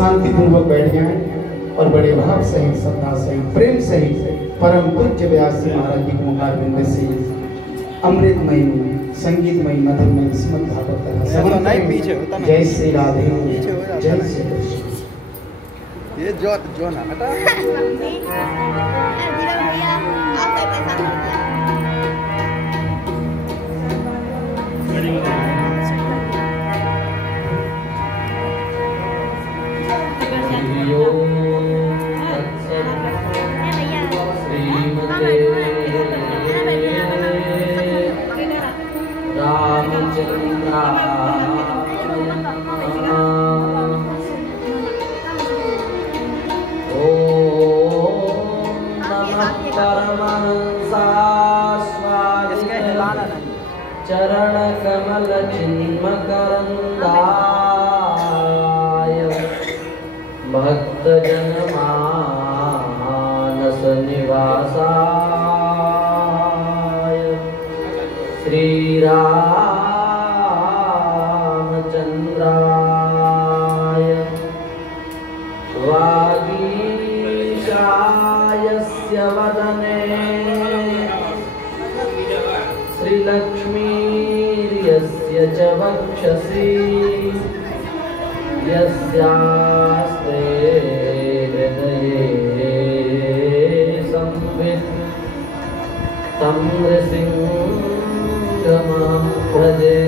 शांतिपूर्वक बैठ जाएं और बड़े भाव सहित श्रद्धा सहित प्रेम सहित परम पूज्य व्यास जी महाराज जी के मुखारबिंद से अमृतमयी संगीतमयी मधुरमयी श्रीमद् भागवत कथा। जय श्री राधे, जय श्री कृष्ण। ये जो ना हटा चरण कमल चिन्मकरंदाय भक्त जन मानस निवासाय श्री रामचंद्राय वागीशायस्य वदने श्रीलक्ष्मीर्यस्य च वक्षसि यस्यास्ते हृदये संवित् तं नृसिंहमहं भजे।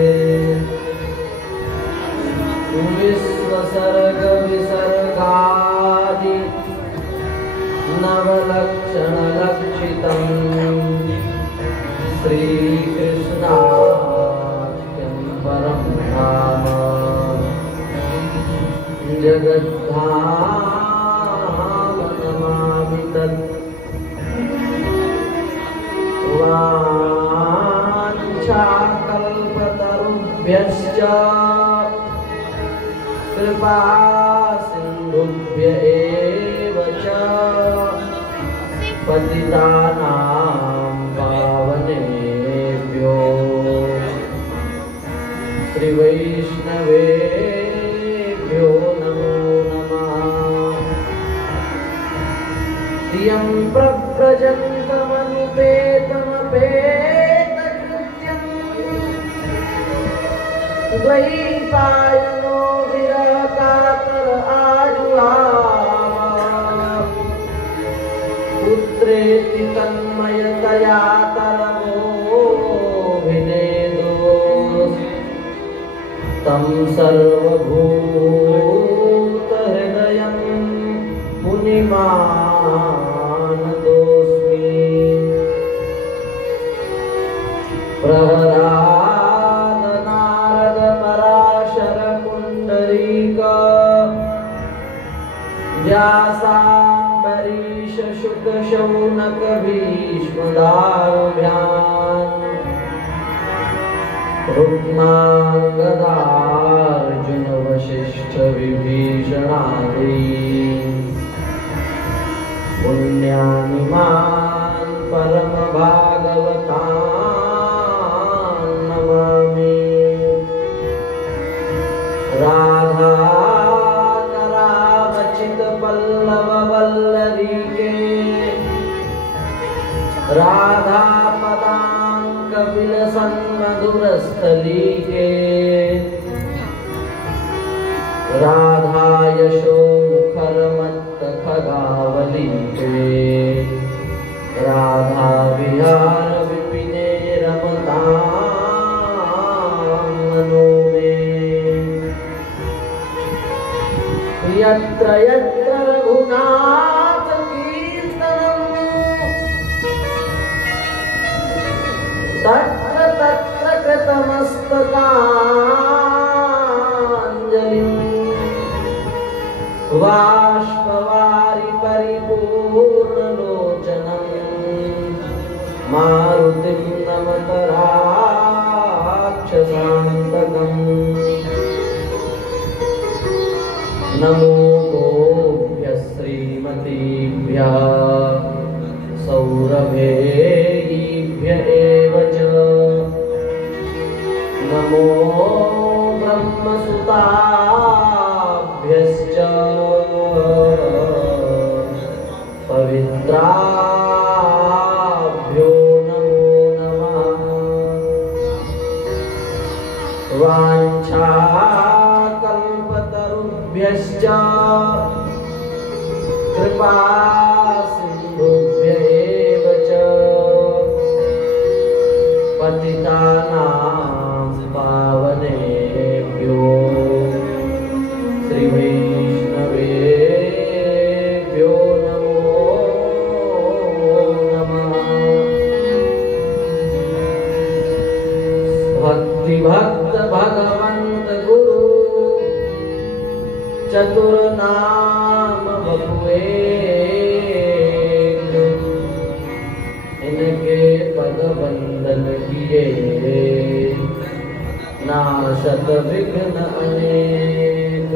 विश्वसर्गविसर्गादि नवलक्षणलक्षितम् श्रीकृष्णाख्यं परं धाम जगद्धाम नमामि तत्। वाञ्छाकल्पतरुभ्यश्च कृपा सिन्धुभ्य एव च पतितानां पावनेभ्यो श्रीवैष्णवेभ्यो नमो नमः। प्रियं प्रव्रजन्तमनुपेतमपेतकृत्यं द्वैपायनो विरहकातर आजुहाव पुत्रेति तन्मयतया तरवोऽभिनेदोस् तं सर्वभूतहृदयं मुनिमानतोऽस्मि। प्रहलाद नारद पराशर पुण्डरीक व्यासाम्बरीश शुक शौनक भीष्म दारुभ्याम् रुक्माङ्गदा राधा करावचित पल्लव वल्लरी के राधा पदांक विलसन मधुर स्थली के राधा यशो मुखर मत्त खगावली के राधा विहार विपिने रमतां मनो में यत्र यत्र रघुनाथ कीर्तनम् तत्र तत्र कृतमस्तकाञ्जलिम् बाष्पवारि परिपूर्णलोचनम् मारुतिं नमत राक्षसान्तकम् नमो गोभ्यः श्रीमतीभ्यः सौरभेयीभ्यः एव च नमो ब्रह्मसुताभ्यश्च पवित्राभ्यो नमो नमः वाञ्छाकल्पतरुभ्यश्च कृपा सिन्धुभ्य एव च पतितानां पावनेभ्यो श्रीवैष्णवेभ्यो नमो नमः भक्ति भक्त भगवंत गुरु चतुर नाम बपुएक इनके पद वंदन किए नाशत विघ्न अनेक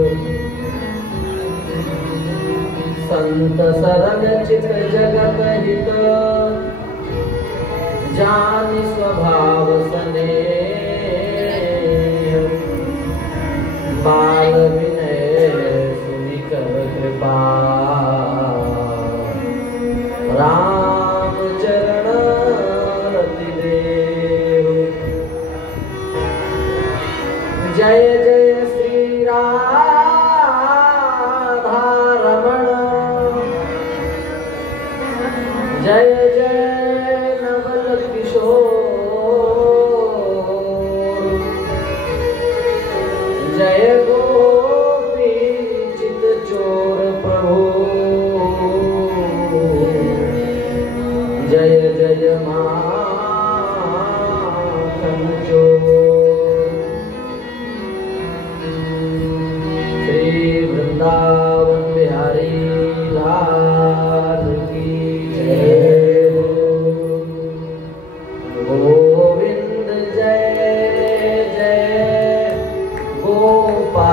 संत सरग चित जगत हित जानि स्वभाव स्नेह बाल विनय सुनिकर कृपा राम चरण रति देव जय जय श्री राधा रमण जय जय नवल किशोर जय गोपी चित चोर प्रभु जय जय माखन चोर श्री वृंदावन बिहारी लाल की जय गोविंद जय जय गोपाल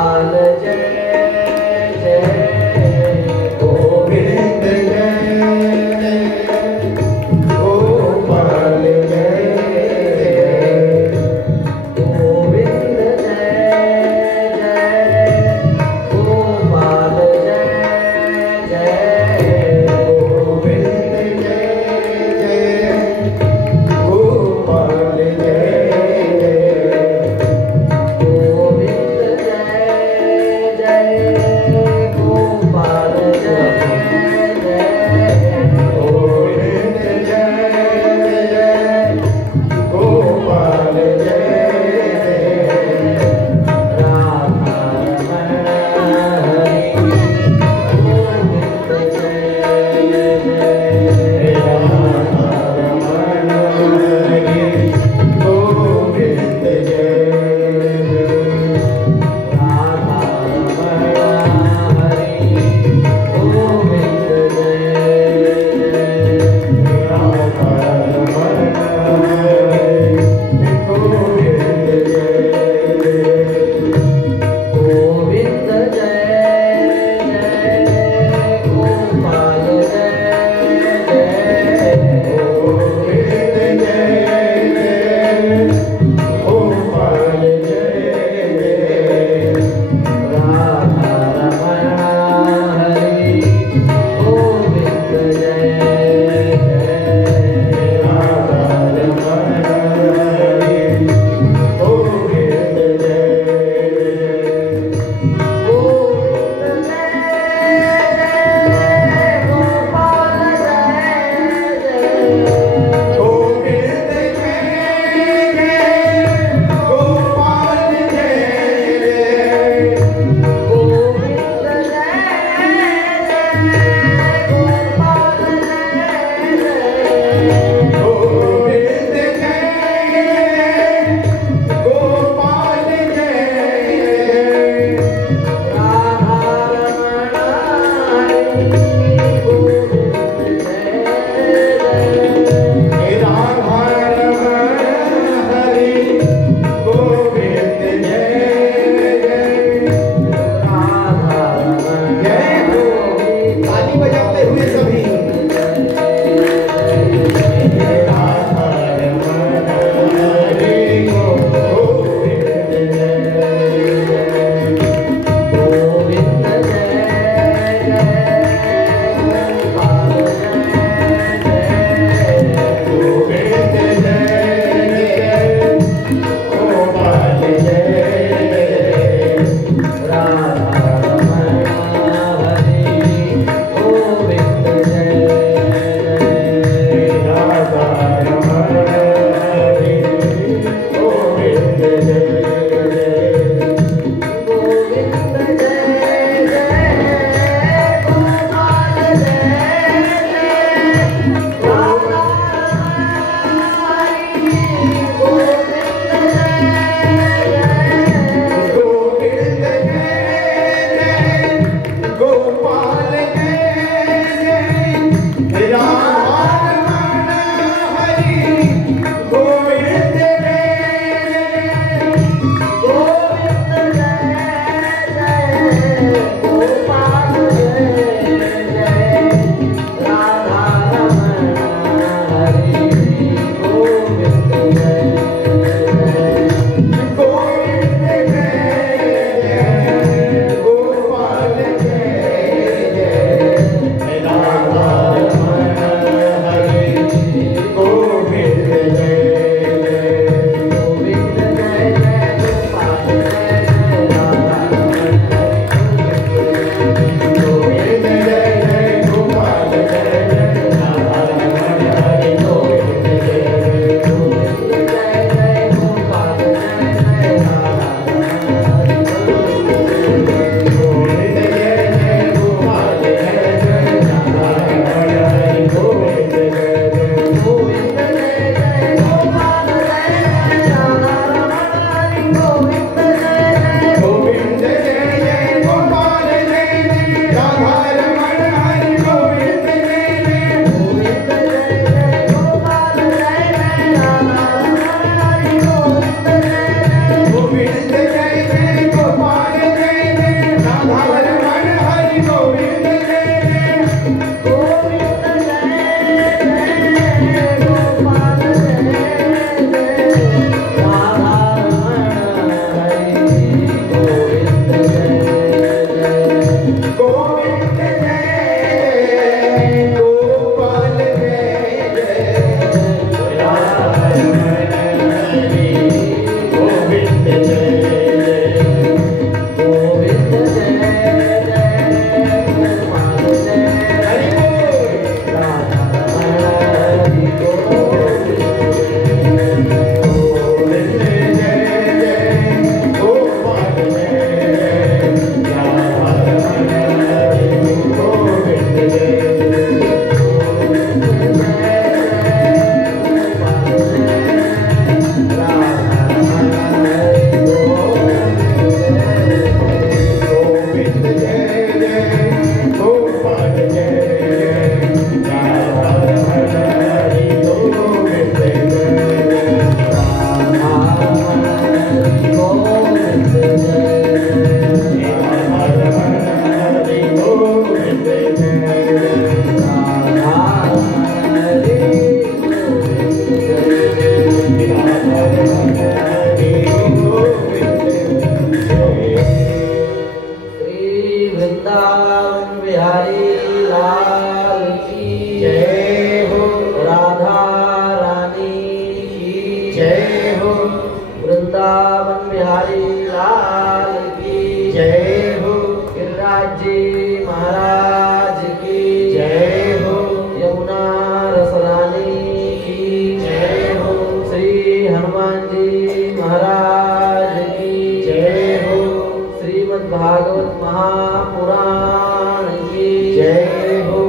भागवत महापुराण की जय हो।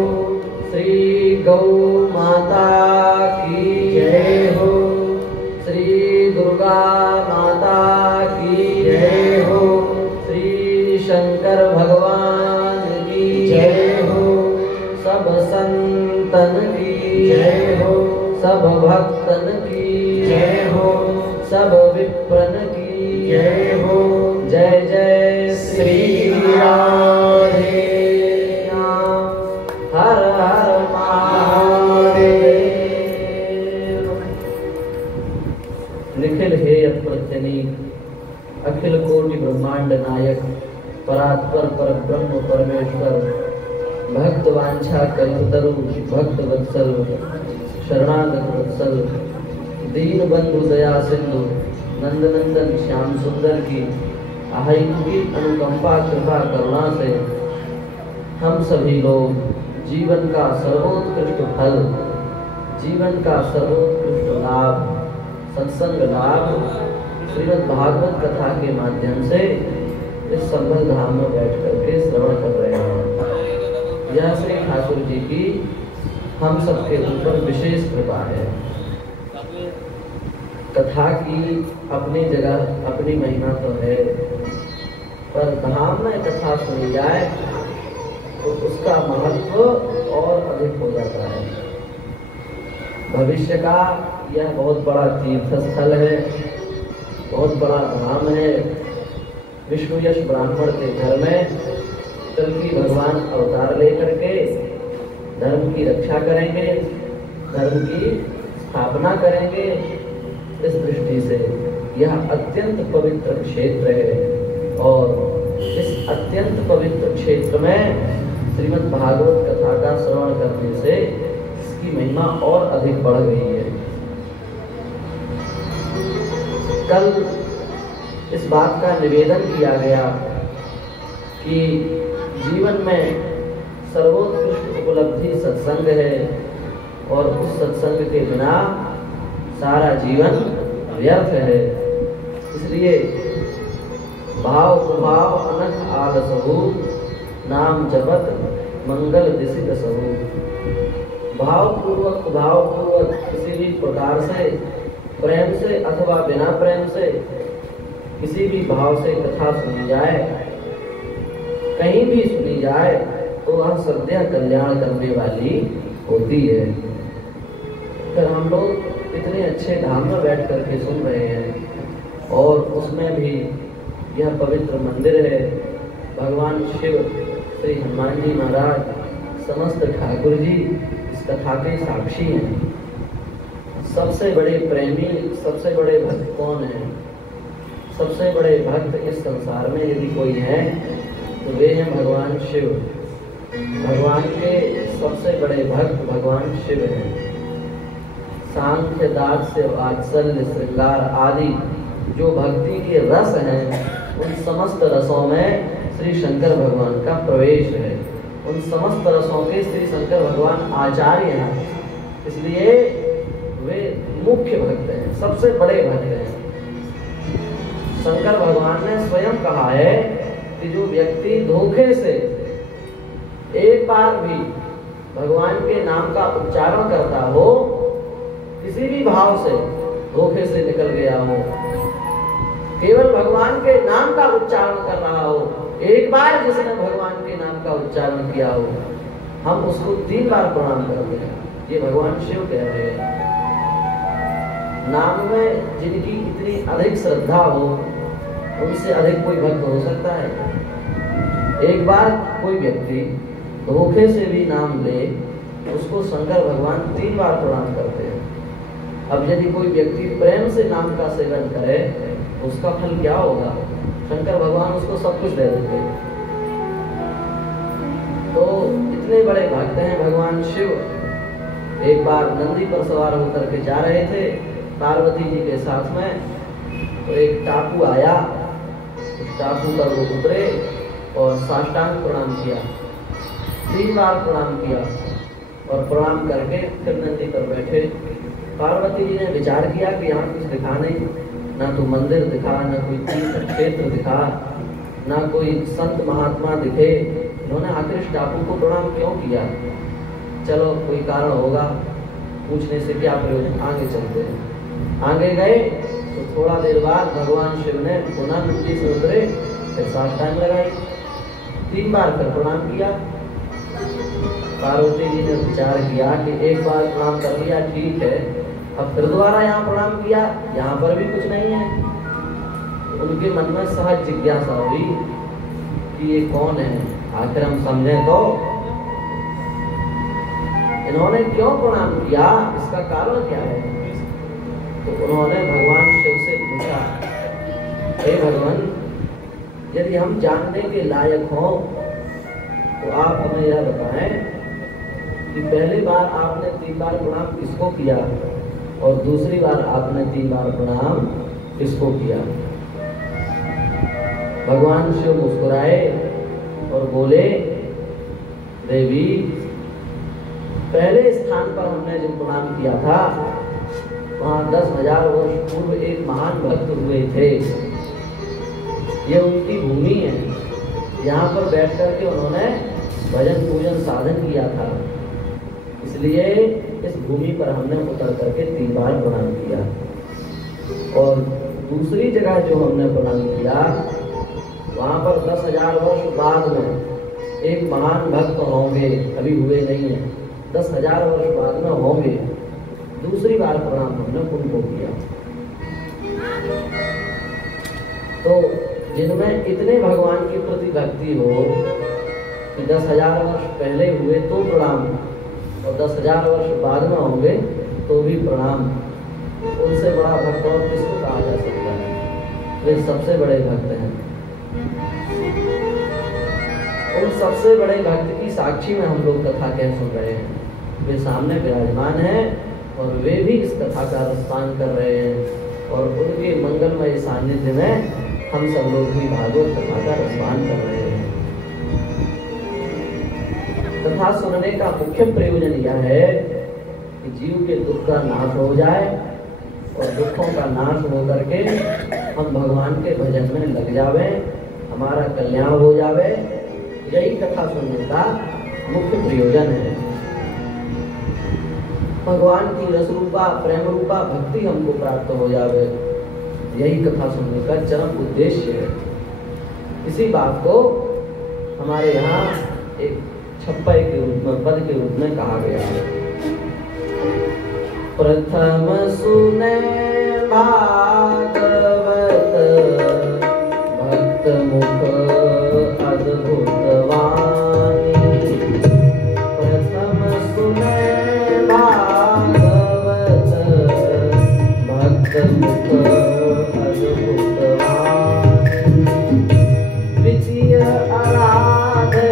श्री गौ माता की जय हो। श्री दुर्गा माता की जय हो। श्री शंकर भगवान की जय हो। सब संतन की जय हो। सब भक्तन की जय हो। सब विप्रन की जय हो। जय जय श्री राधे श्याम। हर हर महादेव। निखिल हे अप्रत्यनीक अखिल कोटि ब्रह्मांड नायक परात्पर पर ब्रह्म परमेश्वर भक्त वांछा कल्पतरु भक्त वत्सल शरणागत वत्सल दीन बंधु दया सिंधु नंदनंदन श्याम सुंदर की अहिंकी अनुकंपा कृपा करुणा से हम सभी लोग जीवन का सर्वोत्कृष्ट फल, जीवन का सर्वोत्कृष्ट लाभ, सत्संग लाभ श्रीमद् भागवत कथा के माध्यम से इस संभल धाम में बैठ करके श्रवण कर रहे हैं। यह श्री ठाकुर जी की हम सबके ऊपर विशेष कृपा है। कथा की अपनी जगह अपनी महिमा तो है, पर धाम में कथा सुनी जाए तो उसका महत्व और अधिक हो जाता है। भविष्य का यह बहुत बड़ा तीर्थ स्थल है, बहुत बड़ा धाम है। विष्णु यश ब्राह्मण के घर में कल की भगवान अवतार लेकर के धर्म की रक्षा करेंगे, धर्म की स्थापना करेंगे। इस दृष्टि से यह अत्यंत पवित्र क्षेत्र है और इस अत्यंत पवित्र क्षेत्र में श्रीमद् भागवत कथा का श्रवण करने से इसकी महिमा और अधिक बढ़ गई है। कल इस बात का निवेदन किया गया कि जीवन में सर्वोत्कृष्ट उपलब्धि सत्संग है और उस सत्संग के बिना सारा जीवन व्यर्थ है। इसलिए भाव कुभाव अनख आलसहु नाम जपत मंगल दिसित सहु। भावपूर्वक किसी भी प्रकार से प्रेम से अथवा बिना प्रेम से किसी भी भाव से कथा सुनी जाए, कहीं भी सुनी जाए तो वह सद्य कल्याण करने वाली होती है। अगर हम लोग इतने अच्छे धाम में बैठ करके सुन रहे हैं और उसमें भी यह पवित्र मंदिर है, भगवान शिव श्री हनुमान जी महाराज समस्त ठाकुर जी इस कथा के साक्षी हैं। सबसे बड़े प्रेमी, सबसे बड़े भक्त कौन हैं? सबसे बड़े भक्त इस संसार में यदि कोई है तो वे हैं भगवान शिव। भगवान के सबसे बड़े भक्त भगवान शिव हैं। सांख्य दास्य वात्सल्य श्रृंगार आदि जो भक्ति के रस हैं, उन समस्त रसों में श्री शंकर भगवान का प्रवेश है। उन समस्त रसों के श्री शंकर भगवान आचार्य हैं, इसलिए वे मुख्य भक्त हैं, सबसे बड़े भक्त हैं। शंकर भगवान ने स्वयं कहा है कि जो व्यक्ति धोखे से एक बार भी भगवान के नाम का उच्चारण करता हो, किसी भी भाव से धोखे से निकल गया हो, केवल भगवान के नाम का उच्चारण कर रहा हो, एक बार जिसने भगवान के नाम का उच्चारण किया हो, हम उसको 3 बार प्रणाम करते हैं। ये भगवान शिव कह रहे हैं। नाम में जिनकी इतनी अधिक श्रद्धा हो, उनसे अधिक कोई भक्त हो सकता है? एक बार कोई व्यक्ति धोखे से भी नाम ले, उसको शंकर भगवान 3 बार प्रणाम करते हैं। अब यदि कोई व्यक्ति प्रेम से नाम का सेवन करे, उसका फल क्या होगा? शंकर भगवान उसको सब कुछ दे देंगे। तो इतने बड़े भक्त हैं भगवान शिव। एक बार नंदी पर सवार होकर के जा रहे थे पार्वती जी के साथ में, तो एक टापू आया। उस टापू पर वो उतरे और साष्टांग प्रणाम किया, 3 बार प्रणाम किया और प्रणाम करके फिर नंदी पर बैठे। पार्वती जी ने विचार किया कि यहाँ कुछ दिखा नहीं, ना तो मंदिर दिखा, ना कोई तीर्थ क्षेत्र दिखा, ना कोई संत महात्मा दिखे। इन्होंने आखिर इस टापू को प्रणाम क्यों किया? चलो कोई कारण होगा, पूछने से क्या प्रयोजन, आगे चलते हैं। आगे गए तो थोड़ा देर बाद भगवान शिव ने पुनः मिट्टी से उतरे, फिर साष्टांग लगाई, 3 बार फिर प्रणाम किया। पार्वती जी ने विचार किया कि एक बार प्रणाम कर लिया ठीक है, अब फिर दोबारा यहाँ प्रणाम किया, यहाँ पर भी कुछ नहीं है। उनके मन में सहज जिज्ञासा हुई कि ये कौन है, आखिर हम समझें तो इन्होंने क्यों प्रणाम किया, इसका कारण क्या है? तो उन्होंने भगवान शिव से पूछा, हे भगवान, यदि हम जानने के लायक हों तो आप हमें यह बताएं कि पहली बार आपने 3 बार प्रणाम किसको किया और दूसरी बार आपने 3 बार प्रणाम किसको किया? भगवान शिव मुस्कुराए और बोले, देवी, पहले स्थान पर हमने जब प्रणाम किया था वहाँ 10,000 वर्ष पूर्व एक महान भक्त हुए थे। ये उनकी भूमि है, यहाँ पर बैठ कर के उन्होंने भजन पूजन साधन किया था, इसलिए इस भूमि पर हमने उतर करके 3 बार प्रणाम किया। और दूसरी जगह जो हमने प्रणाम किया वहाँ पर 10,000 वर्ष बाद में एक महान भक्त होंगे, अभी हुए नहीं है, 10,000 वर्ष बाद में होंगे, दूसरी बार प्रणाम हमने उनको किया। तो जिनमें इतने भगवान की प्रति भक्ति हो कि 10,000 वर्ष पहले हुए तो प्रणाम और 10,000 वर्ष बाद में होंगे तो भी प्रणाम, उनसे बड़ा भक्त और किसको कहा जा सकता है? वे सबसे बड़े भक्त हैं। उन सबसे बड़े भक्त की साक्षी में हम लोग कथा कह सुन रहे हैं। वे सामने विराजमान हैं और वे भी इस कथा का रसपान कर रहे हैं और उनके मंगलमय सानिध्य में हम सब लोग भी भागवत कथा का रसपान कर रहे हैं। कथा सुनने का मुख्य प्रयोजन यह है कि जीव के दुख का नाश हो जाए और दुखों का नाश हो करके हम भगवान के भजन में लग जावे, हमारा कल्याण हो जावे। यही कथा सुनने का मुख्य प्रयोजन है। भगवान की रस रूपा प्रेम रूपा भक्ति हमको प्राप्त हो जावे, यही कथा सुनने का चरम उद्देश्य है। इसी बात को हमारे यहाँ एक छप्पे के रूप में, पद के रूप में कहा गया है। प्रथम सुने भागवत भक्त मुख अद्भुत वाणी, प्रथम सुने भागवत भक्त मुख अद्भुत वाणी, द्वितीय आराधे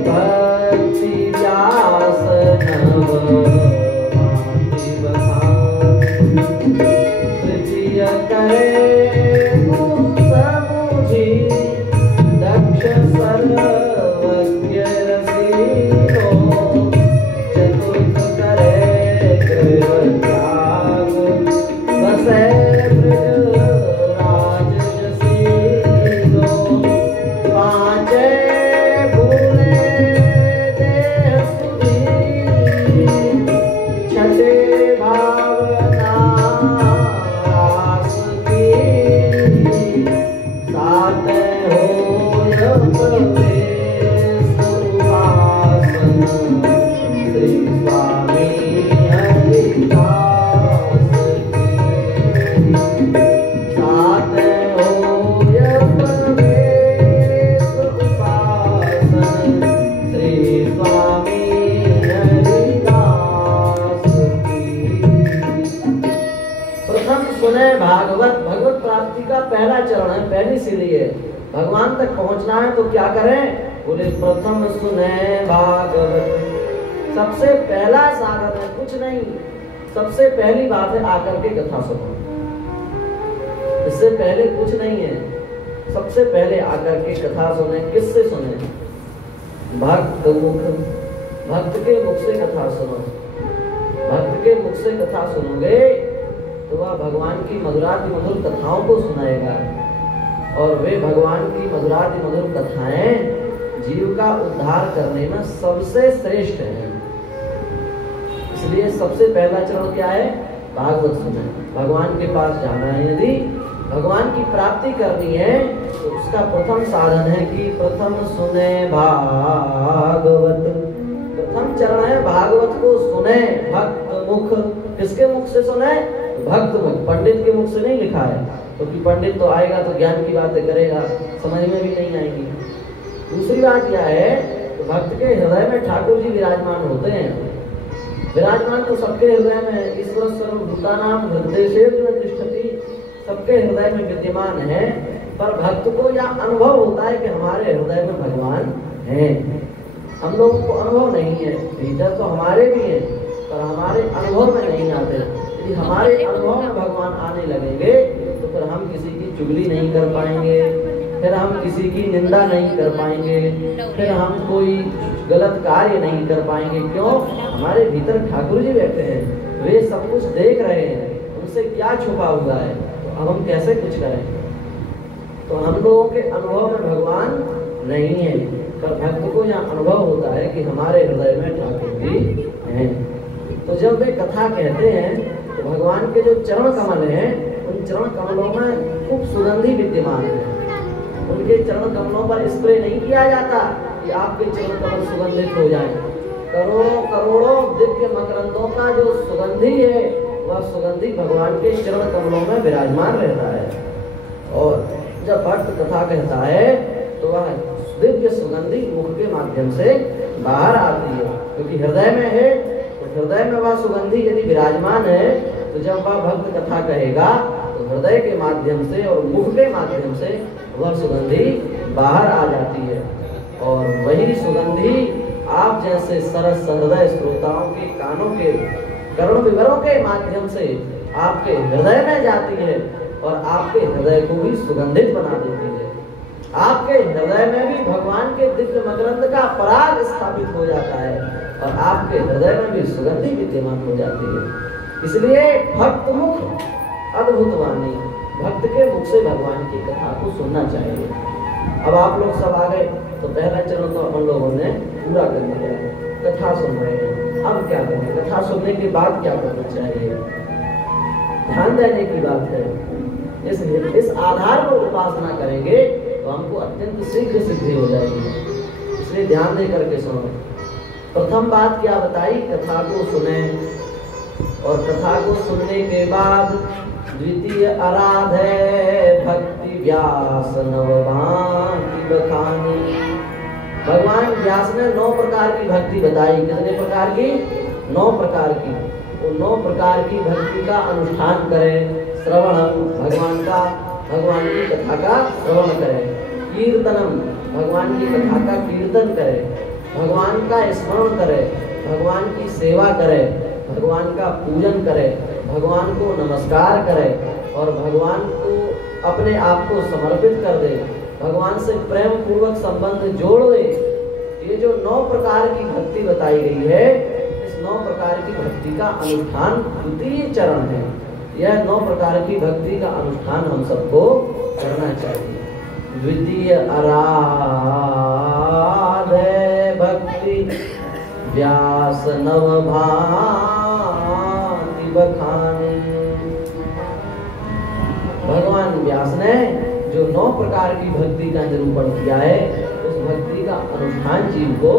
भक्ति व्यास नव पहला चरण है, पहली सीढ़ी है। भगवान तक पहुंचना है तो क्या करें? बोले प्रथम सुने भागवत। सबसे पहला साधन है, कुछ नहीं, सबसे पहली बात है आकर के कथा सुनो। इससे पहले कुछ नहीं है, सबसे पहले आकर के कथा सुने। किससे सुने? भक्त मुख, भक्त के मुख से कथा सुनो। भक्त के मुख से कथा सुनोगे तो वह भगवान की मधुराति मधुर कथाओं को सुनाएगा। और वे भगवान की मधुराति मधुर कथाएं जीव का उद्धार करने में सबसे श्रेष्ठ है। इसलिए सबसे पहला चरण क्या है? भागवत सुने। भगवान के पास जाना है, यदि भगवान की प्राप्ति करनी है तो उसका प्रथम साधन है कि प्रथम सुने भागवत। प्रथम चरण है भागवत को सुने। भक्त मुख, किसके मुख से सुने? भक्त मुख। पंडित के मुख से नहीं लिखा है, क्योंकि पंडित तो आएगा तो ज्ञान की बातें करेगा, समझ में भी नहीं आएगी। दूसरी बात क्या है? तो भक्त के हृदय में ठाकुर जी विराजमान होते हैं। विराजमान तो सबके हृदय में, ईश्वर सर्वभूतानां हृदयेषु तिष्ठति, सबके हृदय में विद्यमान है। पर भक्त को यह अनुभव होता है कि हमारे हृदय में भगवान है। हम लोगों को अनुभव नहीं है, भीतर तो हमारे भी है, पर हमारे अनुभव में नहीं आते। यदि हमारे अनुभव में भगवान आने लगेंगे तो फिर हम किसी की चुगली नहीं कर पाएंगे, फिर हम किसी की निंदा नहीं कर पाएंगे, फिर हम कोई गलत कार्य नहीं कर पाएंगे। क्यों? हमारे भीतर ठाकुर जी बैठे हैं, वे सब कुछ देख रहे हैं, उनसे क्या छुपा हुआ है, तो अब हम कैसे कुछ करें? तो हम लोगों के अनुभव में भगवान नहीं है, पर भक्त को यहाँ अनुभव होता है कि हमारे हृदय में ठाकुर जी हैं। तो जब वे कथा कहते हैं तो भगवान के जो चरण कमल हैं, उन चरण कमलों में खूब सुगंधी विद्यमान है। उनके चरण कमलों पर स्प्रे नहीं किया जाता कि आपके चरण कमल सुगंधित हो जाए। करोड़ों करोड़ों दिव्य मकरंदों का जो सुगंधी है, वह सुगंधी भगवान के चरण कमलों में विराजमान रहता है। और जब भक्त कथा कहता है तो वह दिव्य सुगंधी मुख के माध्यम से बाहर आती है, क्योंकि हृदय में है। तो हृदय में वह सुगंधी यदि विराजमान है तो जब वह भक्त कथा कहेगा तो हृदय के माध्यम से और मुख के माध्यम से वह सुगंधी बाहर आ जाती है। और वही सुगंधी आप जैसे सरस सहृदय श्रोताओं के कानों के कर्ण विवरों के माध्यम से आपके हृदय में जाती है और आपके हृदय को भी सुगंधित बना देती है। आपके हृदय में भी भगवान के दिव्य मकरंद का पराग स्थापित हो जाता है और आपके हृदय में भी सुगंधी विद्यमान हो जाती है। इसलिए भक्त मुख अद्भुत वाणी, भक्त के मुख से भगवान की कथा को सुनना चाहिए। अब आप लोग सब आ गए तो पहला चरण तो अपन लोगों ने पूरा कर लिया, कथा सुन रहे हैं। अब क्या करें? कथा सुनने के बाद क्या करना चाहिए? ध्यान देने की बात है। इस आधार पर उपासना करेंगे तो हमको अत्यंत शीघ्र सिद्धि हो जाएगी। इसलिए ध्यान दे करके सुनो। प्रथम बात क्या बताई? कथा को सुने, और कथा को सुनने के बाद द्वितीय आराधे भक्ति व्यास नवभांति बखानी। भगवान व्यास ने 9 प्रकार की भक्ति बताई। कितने प्रकार की? 9 प्रकार की। वो 9 प्रकार की भक्ति का अनुष्ठान करें। श्रवण, भगवान की कथा का श्रवण करें। कीर्तनम, भगवान की कथा का कीर्तन करें। भगवान का स्मरण करें, भगवान की सेवा करें, भगवान का पूजन करें, भगवान को नमस्कार करें और भगवान को अपने आप को समर्पित कर दे, भगवान से प्रेम पूर्वक संबंध जोड़ दे। ये जो 9 प्रकार की भक्ति बताई गई है, इस 9 प्रकार की भक्ति का अनुष्ठान द्वितीय चरण है। यह 9 प्रकार की भक्ति का अनुष्ठान हम सबको करना चाहिए। द्वितीय आराधे भक्ति व्यास नवभांति बखानी। भगवान व्यास ने जो 9 प्रकार की भक्ति का निरूपण किया है, उस भक्ति का अनुष्ठान जीव को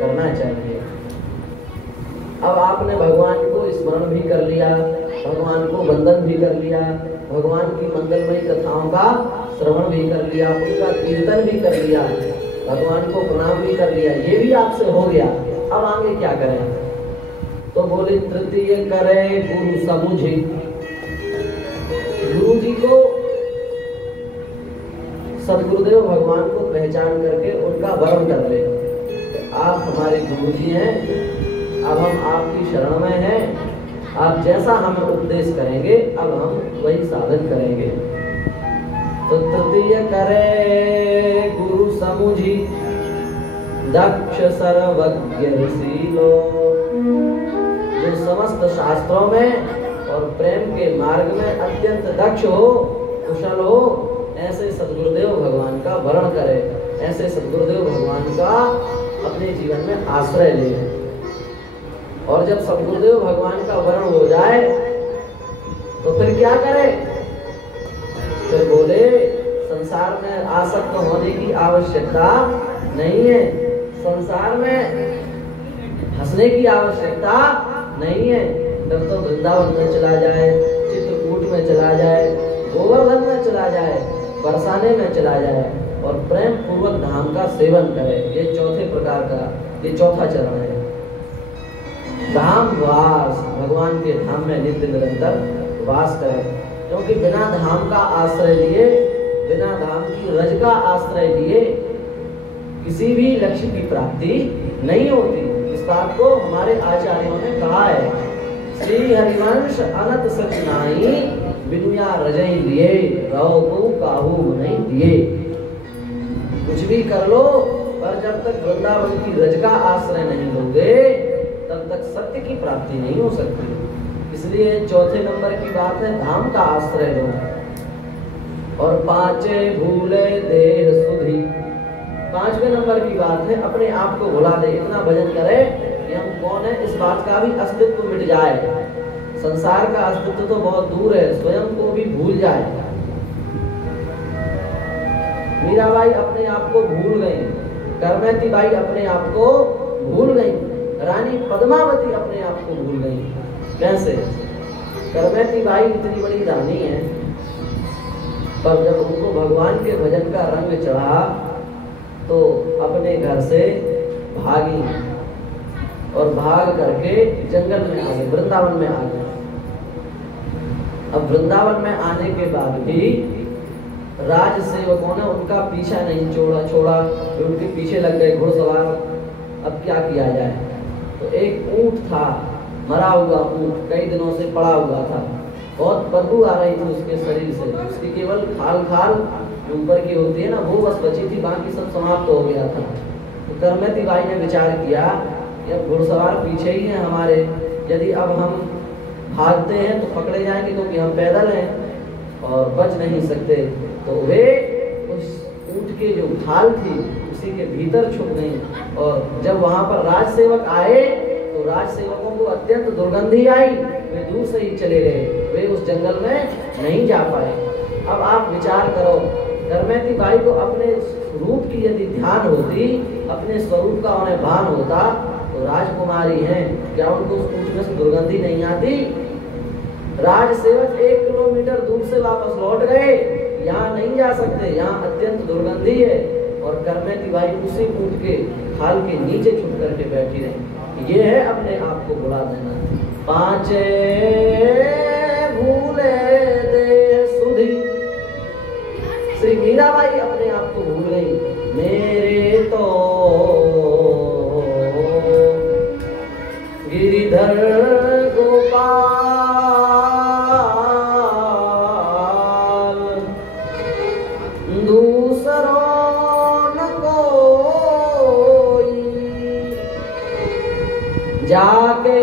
करना चाहिए। अब आपने भगवान को स्मरण भी कर लिया, भगवान को वंदन भी कर लिया, भगवान की मंगलमयी कथाओं का श्रवण भी कर लिया, उनका कीर्तन भी कर लिया, भगवान को प्रणाम भी कर लिया, ये भी आपसे हो गया। अब आगे क्या करें? तो बोले तृतीय करे गुरु समुझे। गुरु जी को, सदगुरुदेव भगवान को पहचान करके उनका वरण कर ले। आप हमारे गुरु जी हैं, अब हम आपकी शरण में हैं, आप जैसा हमें उपदेश करेंगे अब हम वही साधन करेंगे। तो तृतीय करे गुरु समुझी दक्ष सर्वज्ञ ऋषिलो। जो समस्त शास्त्रों में और प्रेम के मार्ग में अत्यंत दक्ष हो, कुशल हो, ऐसे सद्गुरुदेव भगवान का वर्ण करे, ऐसे सद्गुरुदेव भगवान का अपने जीवन में आश्रय ले। और जब सद्गुरुदेव भगवान का वर्ण हो जाए तो फिर क्या करे? फिर बोले संसार में आसक्त होने की आवश्यकता नहीं है, संसार में हंसने की आवश्यकता नहीं है। जब तो वृंदावन में चला जाए, चित्रकूट में चला जाए, गोवर्धन में चला जाए, बरसाने में चला जाए और प्रेम पूर्वक धाम का सेवन करे। ये चौथे प्रकार का, ये चौथा चरण है। धाम वास, भगवान के धाम में नित्य निरंतर वास करे। क्योंकि बिना धाम का आश्रय लिए, बिना धाम की रज का आश्रय लिए किसी भी लक्ष्य की प्राप्ति नहीं होती। इस बात को हमारे आचार्यों ने कहा है। श्री हरिवंश अनंत सच नाई, बिनुया रजई लिए, रहो को काहू नहीं दिए। कुछ भी कर लो, पर जब तक वृंदावन की रज का आश्रय नहीं लोगे तब तक सत्य की प्राप्ति नहीं हो सकती। इसलिए चौथे नंबर की बात है, धाम का आश्रय लो। और पांचे भूले देह सुधी, पांचवें नंबर की बात है, अपने आप को भुला दे। इतना भजन करे कि हम कौन है इस बात का भी अस्तित्व मिट जाए। संसार का अस्तित्व तो बहुत दूर है, स्वयं को भी भूल जाए। मीराबाई अपने आप को भूल गई, करमैती बाई अपने आप को भूल गई, रानी पद्मावती अपने आप को भूल गई। कैसे? करमैती बाई इतनी बड़ी रानी है, पर जब उनको भगवान के भजन का रंग चढ़ा तो अपने घर से भागी और भाग करके जंगल में आ गए, वृंदावन में आ गए। अब वृंदावन में आने के बाद भी राज सेवकों ने उनका पीछा नहीं छोड़ा, उनके पीछे लग गए घुड़सवार। अब क्या किया जाए? तो एक ऊंट था, मरा हुआ ऊंट, कई दिनों से पड़ा हुआ था, बहुत बदबू आ रही थी उसके शरीर से। उसकी केवल खाल ऊपर की होती है ना, वो बस बची थी, बाकी सब समाप्त हो गया था। तो करमैती बाई ने विचार किया कि अब घुड़सवार पीछे ही हैं हमारे, यदि अब हम भागते हैं तो पकड़े जाएंगे क्योंकि हम पैदल हैं और बच नहीं सकते। तो वे उस ऊंट के जो खाल थी उसी के भीतर छुप गई। और जब वहां पर राज सेवक आए तो राज सेवकों को अत्यंत दुर्गंधी आई, वे दूर से ही चले गए, वे उस जंगल में नहीं जा पाए। अब आप विचार करो, करमैती बाई को अपने रूप की यदि ध्यान होती, अपने स्वरूप का उन्हें भान होता तो राजकुमारी हैं, क्या उनको उस ऊंट में से दुर्गंधी नहीं आती? राज सेवक 1 किलोमीटर दूर से वापस लौट गए, यहाँ नहीं जा सकते, यहाँ अत्यंत दुर्गंधी है। और करमैती बाई उसी ऊंट के खाल के नीचे छुप करके बैठी रही। ये है अपने आप को भुला देना। पांचे भूले दे सुधी, श्री मीराबाई अपने आप को भूल गई। मेरे तो गिरिधर गोपाल दूसरों न कोई, जाके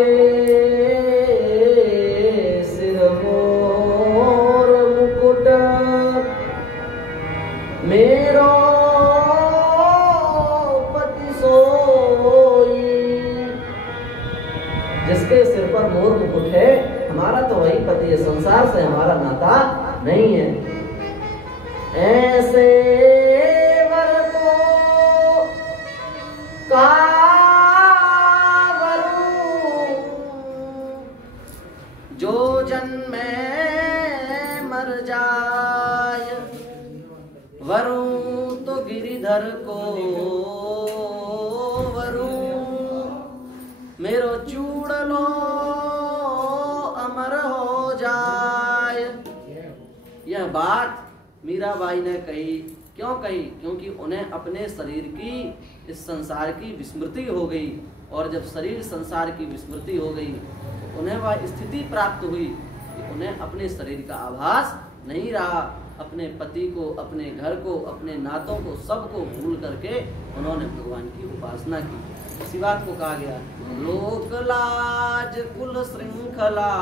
सिर मोर मुकुट मेरो पति सोई। जिसके सिर पर मोर मुकुट है हमारा तो वही पति है, संसार से हमारा नाता नहीं है। ऐसे वर को कावरू, जो जन्मे मर जाय, वरू तो गिरिधर को वरू, मेरो चूड़लो अमर हो जाए। यह बात मीराबाई ने कही। क्यों कही? क्योंकि उन्हें अपने शरीर की, इस संसार की विस्मृति हो गई। और जब शरीर संसार की विस्मृति हो गई तो उन्हें वह स्थिति प्राप्त हुई कि उन्हें अपने शरीर का आभास नहीं रहा। अपने पति को, अपने घर को, अपने नातों को, सबको भूल करके उन्होंने भगवान की उपासना की। इसी बात को कहा गया, लोक लाज कुल श्रृंखला,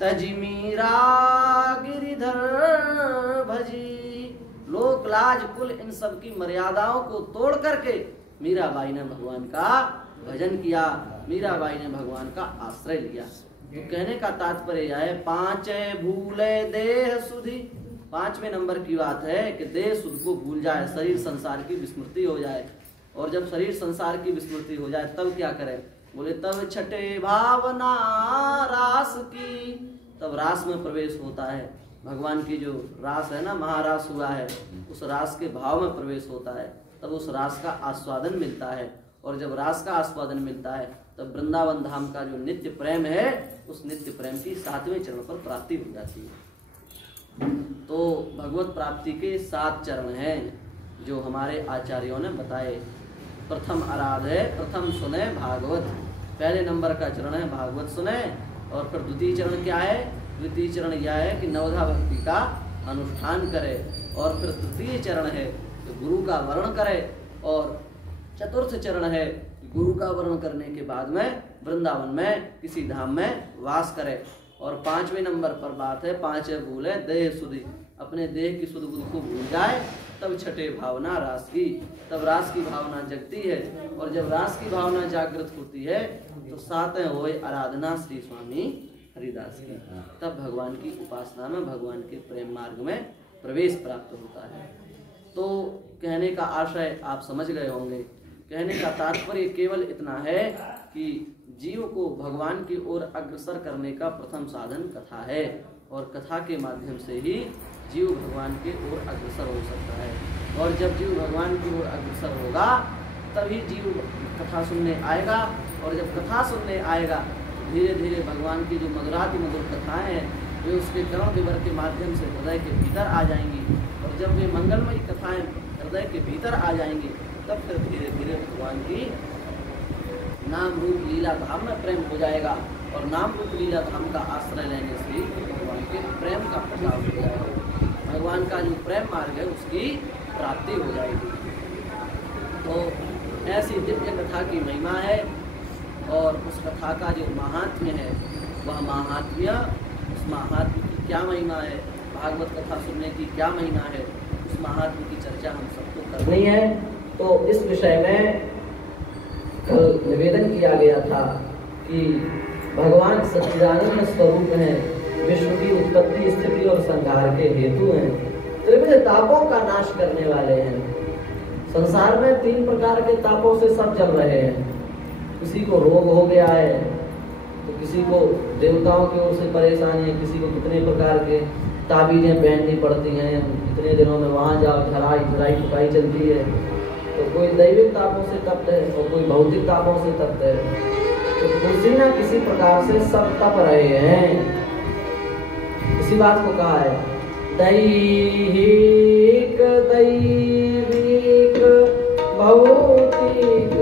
तजी मीरा गिरिधर भजी। लोक लाज कुल इन सब की मर्यादाओं को तोड़ करके मीराबाई ने भगवान का भजन किया, मीराबाई ने भगवान का आश्रय लिया। तो कहने का तात्पर्य यह है, पांचे भूले देह सुधि। 5वें नंबर की बात है कि देह सुध को भूल जाए, शरीर संसार की विस्मृति हो जाए। और जब शरीर संसार की विस्मृति हो जाए तब क्या करें? बोले तब छठे भावना रास की, तब रास में प्रवेश होता है। भगवान की जो रास है ना, महारास हुआ है, उस रास के भाव में प्रवेश होता है, तब उस रास का आस्वादन मिलता है। और जब रास का आस्वादन मिलता है तब वृंदावन धाम का जो नित्य प्रेम है, उस नित्य प्रेम की 7वें चरण पर प्राप्ति हो जाती है। तो भगवत प्राप्ति के 7 चरण हैं जो हमारे आचार्यों ने बताए। प्रथम आराध है, प्रथम सुने भागवत। पहले नंबर का चरण है भागवत सुने। और फिर द्वितीय चरण क्या है? द्वितीय चरण यह है कि नवधा भक्ति का अनुष्ठान करे। और फिर तृतीय चरण है कि गुरु का वर्ण करे। और चतुर्थ चरण है गुरु का वर्ण करने के बाद में वृंदावन में किसी धाम में वास करे। और 5वें नंबर पर बात है, 5 भूले देह सुधि, अपने देह की सुध बुध को भूल जाए, तब छठे भावना रास की, तब रास की भावना जगती है। और जब रास की भावना जागृत होती है तो 7वें होए आराधना श्री स्वामी हरिदास की, तब भगवान की उपासना में, भगवान के प्रेम मार्ग में प्रवेश प्राप्त होता है। तो कहने का आशय आप समझ गए होंगे। कहने का तात्पर्य केवल इतना है कि जीव को भगवान की ओर अग्रसर करने का प्रथम साधन कथा है। और कथा के माध्यम से ही जीव भगवान की ओर अग्रसर हो सकता है। और जब जीव भगवान की ओर अग्रसर होगा तभी जीव कथा सुनने आएगा। और जब कथा सुनने आएगा धीरे धीरे भगवान की जो मधुराति मधुर कथाएं हैं वे उसके कर्ण विवर के माध्यम से हृदय के भीतर आ जाएंगी। और जब वे मंगलमयी कथाएं हृदय के भीतर आ जाएंगी तब फिर धीरे धीरे भगवान की नाम रूप लीला धाम में प्रेम हो जाएगा। और नाम रूप लीला धाम का आश्रय लेने से भगवान के प्रेम का प्रसार हो जाएगा। भगवान का जो प्रेम मार्ग है उसकी प्राप्ति हो जाएगी। तो ऐसी दिव्य कथा की महिमा है। और उस कथा का जो महात्म्य है वह महात्म्य, उस महात्म्य की क्या महिमा है, भागवत कथा सुनने की क्या महिमा है, उस महात्म्य की चर्चा हम सबको करनी है। तो इस विषय में कल निवेदन किया गया था कि भगवान सच्चिदानंद स्वरूप हैं, विश्व की उत्पत्ति स्थिति और संहार के हेतु हैं, त्रिविध तापों का नाश करने वाले हैं। संसार में 3 प्रकार के तापों से सब चल रहे हैं। किसी को रोग हो गया है, तो किसी को देवताओं की ओर से परेशानी है, किसी को कितने प्रकार के ताबीजें पहननी पड़ती हैं, इतने दिनों में वहाँ जाओ, झराई फुकाई चलती है। तो कोई दैविक तापों से तप्त है और कोई भौतिक तापों से तप्त है। तो किसी न किसी प्रकार से सब तप रहे हैं। इसी बात को कहा है दैहिक दैविक भौतिक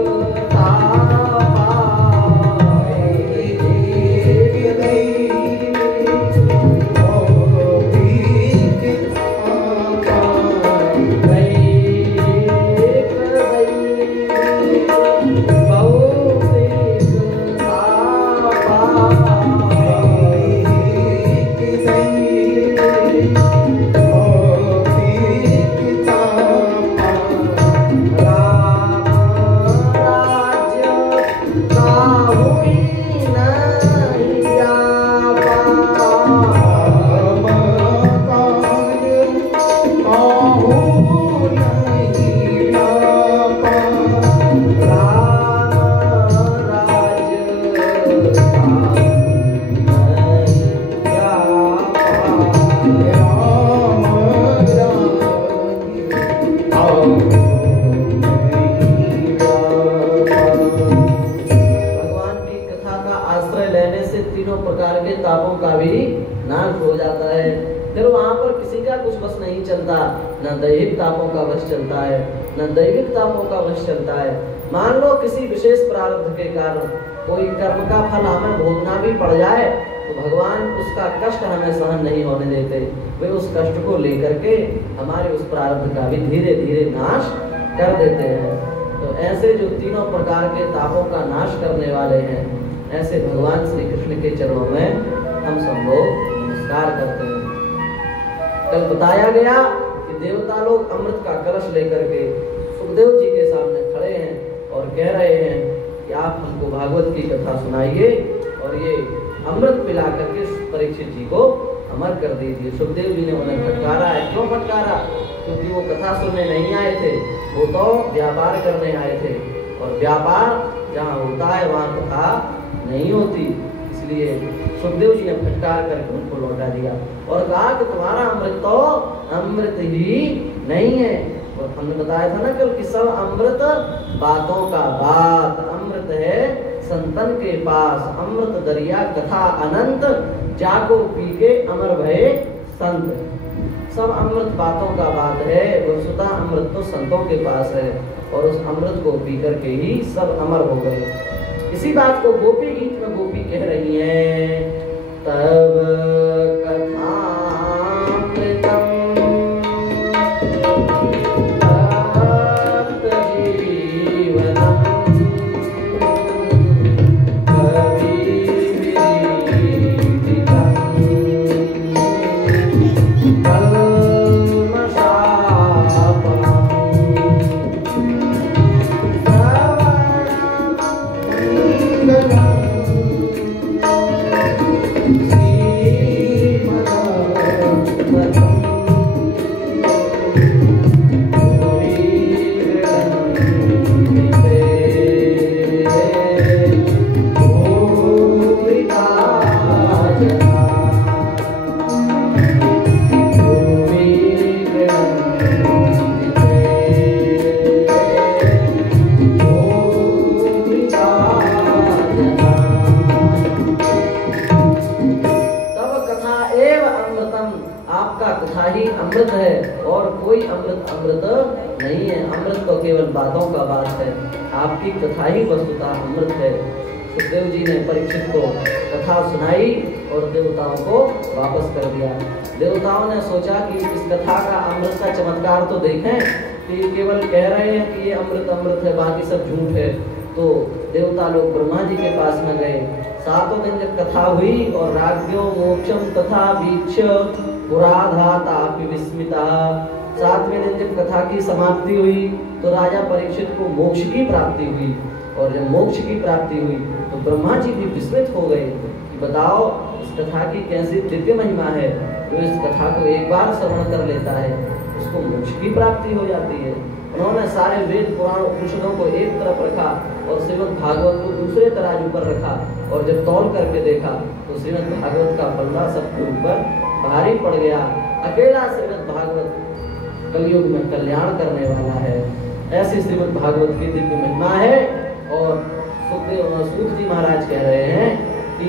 मान लो किसी विशेष प्रारब्ध के कारण कोई कर्म का फल हमें भोगना भी पड़ जाए तो भगवान उसका कष्ट हमें सहन नहीं होने देते। वे उस कष्ट को लेकर के हमारे उस प्रारब्ध का भी धीरे धीरे नाश कर देते हैं। तो ऐसे जो 3 प्रकार के तापों का नाश करने वाले हैं, ऐसे भगवान श्री कृष्ण के चरणों में हम सब लोग नमस्कार करते हैं। कल बताया गया कि देवता लोग अमृत का कलश लेकर के सुखदेव जी के सामने खड़े हैं और कह रहे हैं कि आप हमको भागवत की कथा सुनाइए और ये अमृत पिला करके परीक्षित जी को अमर कर दीजिए। सुखदेव जी ने उन्हें फटकारा है। क्यों फटकारा? क्योंकि वो कथा सुनने नहीं आए थे, वो तो व्यापार करने आए थे, और व्यापार जहाँ होता है वहाँ कथा नहीं होती। इसलिए सुखदेव जी ने फटकार करके उनको लौटा दिया और कहा कि तुम्हारा अमृत तो अमृत ही नहीं है। और हमने बताया था ना कल कि सब अमृत बातों का बात, अमृत है संतन के पास, अमृत दरिया कथा अनंत, जाको पी के अमर भये संत। सब अमृत बातों का बात है, वस्तुतः अमृत तो संतों के पास है और उस अमृत को पी करके ही सब अमर हो गए। इसी बात को गोपी गीत में गोपी कह रही है, तब कथामृतम अमृत है और कोई अमृत अमृत नहीं है। अमृत तो केवल बातों का बात है, आपकी कथा ही वस्तुतः अमृत है। सुखदेव जी ने परीक्षित को कथा सुनाई और देवताओं को वापस कर दिया। देवताओं ने सोचा कि इस कथा का अमृत का चमत्कार तो देखें कि केवल कह रहे हैं कि ये अमृत अमृत है, बाकी सब झूठ है। तो देवता लोग ब्रह्मा जी के पास में गए। 7 दिन जब कथा हुई और राज्यों मोक्षम तथा वीक्ष पुराधातापि विस्मिता, 7वें दिन जब कथा की समाप्ति हुई तो राजा परीक्षित को मोक्ष की प्राप्ति हुई। और जब मोक्ष की प्राप्ति हुई तो ब्रह्मा जी भी विस्मित हो गए कि बताओ इस कथा की कैसी दिव्य महिमा है, जो इस कथा को एक बार श्रवण कर लेता है उसको मोक्ष की प्राप्ति हो जाती है। उन्होंने सारे वेद पुराण उपनिषदों को एक तरफ रखा और श्रीमद् भागवत को दूसरे तराजू पर रखा, और जब तौल करके देखा तो श्रीमद् भागवत का पल्ला सबके ऊपर भारी पड़ गया। अकेला श्रीमद् भागवत कलयुग में कल्याण करने वाला है, ऐसी श्रीमद् भागवत की दिव्य महिमा है। और सूत जी महाराज कह रहे हैं कि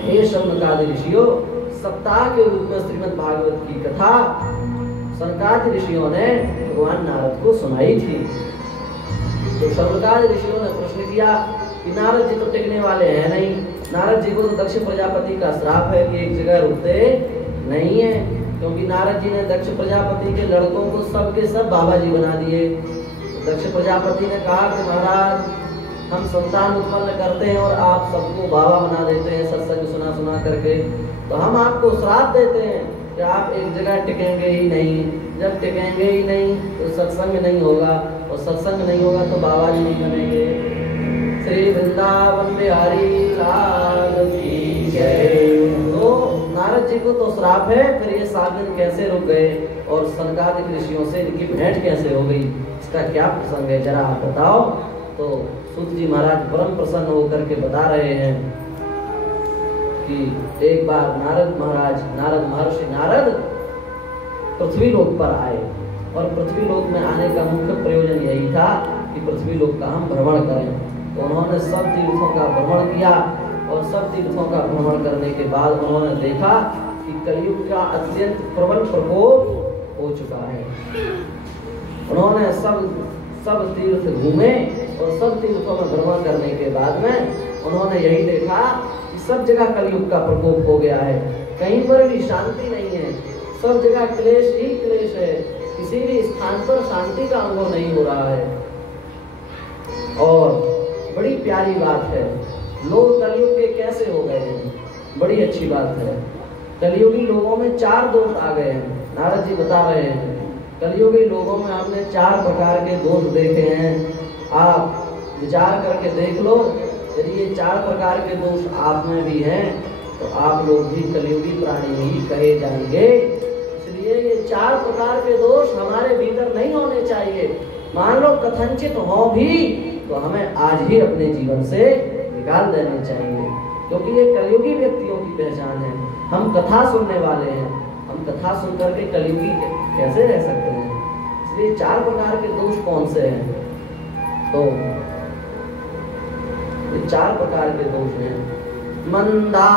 हे शौनकादि ऋषियों, सप्ताह के रूप में श्रीमद् भागवत की कथा शौनकादि ऋषियों ने भगवान नारद को सुनाई थी। तो शौनकादि ऋषियों ने प्रश्न किया कि नारद जी तो टिकने वाले हैं नहीं, नारद जी को तो दक्ष प्रजापति का श्राप है कि एक जगह रुकते नहीं है, क्योंकि नारद जी ने दक्ष प्रजापति के लड़कों को सबके सब बाबा जी बना दिए। दक्ष प्रजापति ने कहा कि महाराज हम संतान उत्पन्न करते हैं और आप सबको बाबा बना देते हैं सत्संग सुना सुना करके, तो हम आपको श्राप देते हैं कि आप एक जगह टिकेंगे ही नहीं। जब टिकेंगे ही नहीं तो सत्संग नहीं होगा, और सत्संग नहीं होगा तो बाबा जी नहीं बनेंगे। श्री वृंदावन बिहारी लाल की जय। तो नारद जी को तो श्राप है, फिर ये 7 दिन कैसे रुक गए और शौनकादि ऋषियों से इनकी भेंट कैसे हो गई, इसका क्या प्रसंग है जरा आप बताओ। तो सूत जी महाराज परम प्रसन्न होकर के बता रहे हैं कि एक बार नारद महर्षि नारद पृथ्वी लोक पर आए, और पृथ्वी लोक में आने का मुख्य प्रयोजन यही था कि पृथ्वी लोक का हम भ्रमण करें। तो उन्होंने सब तीर्थों का भ्रमण किया, और सब तीर्थों का भ्रमण करने के बाद उन्होंने देखा कि कलयुग का अत्यंत प्रबल प्रकोप हो चुका है। उन्होंने सब तीर्थ घूमे, और सब तीर्थों में भ्रमण करने के बाद में उन्होंने यही देखा कि सब जगह कलयुग का प्रकोप हो गया है, कहीं पर भी शांति नहीं है, सब जगह क्लेश ही क्लेश है, किसी भी स्थान पर शांति का अनुभव नहीं हो रहा है। और बड़ी प्यारी बात है, लोग कलयुग के कैसे हो गए हैं, बड़ी अच्छी बात है। कलियुगी लोगों में 4 दोष आ गए हैं। नारद जी बता रहे हैं कलियुगी लोगों में हमने 4 प्रकार के दोष देखे हैं। आप विचार करके देख लो, यदि ये 4 प्रकार के दोष आप में भी हैं तो आप लोग भी कलियुगी प्राणी ही कहे जाएंगे। इसलिए ये 4 प्रकार के दोष हमारे भीतर नहीं होने चाहिए। मान लो कथनचित हो भी तो हमें आज ही अपने जीवन से निकाल देने चाहिए, क्योंकि ये कलियुगी व्यक्तियों की पहचान है। हम कथा सुनने वाले हैं, हम कथा सुन करके कलियुगी कैसे रह सकते हैं? इसलिए 4 प्रकार के दोष कौन से हैं? तो ये 4 प्रकार के दोष हैं। मंदा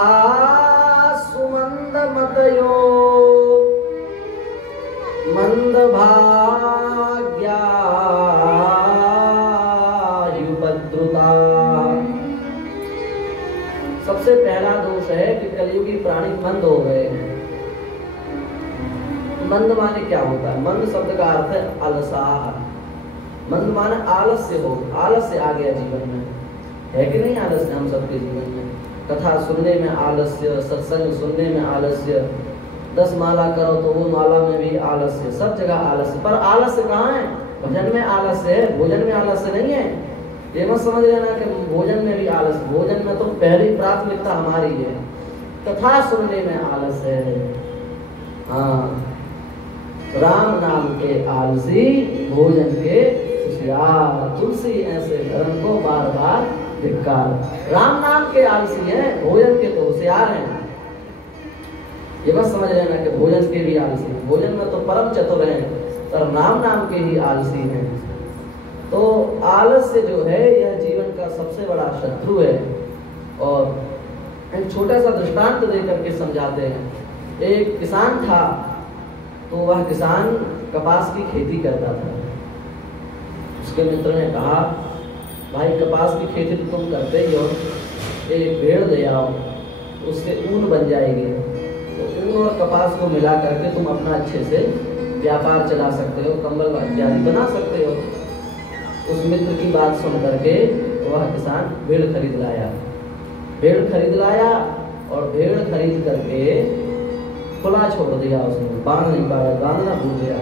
सुमंद मतयो मंद भाग्या युपद्रुता। सबसे पहला दोष है कि कलियुगी प्राणी मंद हो गए हैं। मंद माने क्या होता है? मंद शब्द का अर्थ है अलसाह। मंद माने आलस्य हो, आलस्य आ गया जीवन में, है कि नहीं? आलस्य हम सबके जीवन में, कथा सुनने में आलस्य, सत्संग सुनने में आलस्य, 10 माला करो तो वो माला में भी आलस्य, सब जगह आलस्य। पर आलस्य कहाँ है? भजन में आलस्य है, भोजन में आलस्य नहीं है। ये मत समझ लेना कि भोजन में भी आलस्य, भोजन में तो पहली प्राथमिकता हमारी है। कथा सुनने में आलस्य है। हाँ, राम नाम के आलसी, भोजन के होशियार, तुलसी ऐसे धर्म को बार बार धिक्कार। राम नाम के आलसी हैं, भोजन के तो होशियार हैं। ये बस समझ लेना कि भोजन के भी आलसी हैं, भोजन में तो परम चतुर हैं, पर राम नाम के ही आलसी हैं। तो आलस्य जो है यह जीवन का सबसे बड़ा शत्रु है। और एक छोटा सा दृष्टांत देकर के समझाते हैं। एक किसान था, तो वह किसान कपास की खेती करता था। उसके मित्र ने कहा, भाई कपास की खेती तो तुम करते ही हो, एक भेड़ ले आओ, उससे ऊन बन जाएगी, तो ऊन और कपास को मिला करके तुम अपना अच्छे से व्यापार चला सकते हो, कंबल इत्यादि बना सकते हो। उस मित्र की बात सुन करके वह किसान भेड़ खरीद लाया। भेड़ खरीद लाया और भेड़ खरीद करके खुला छोड़ दिया उसने, बांध नहीं पाया, बांधना भूल गया।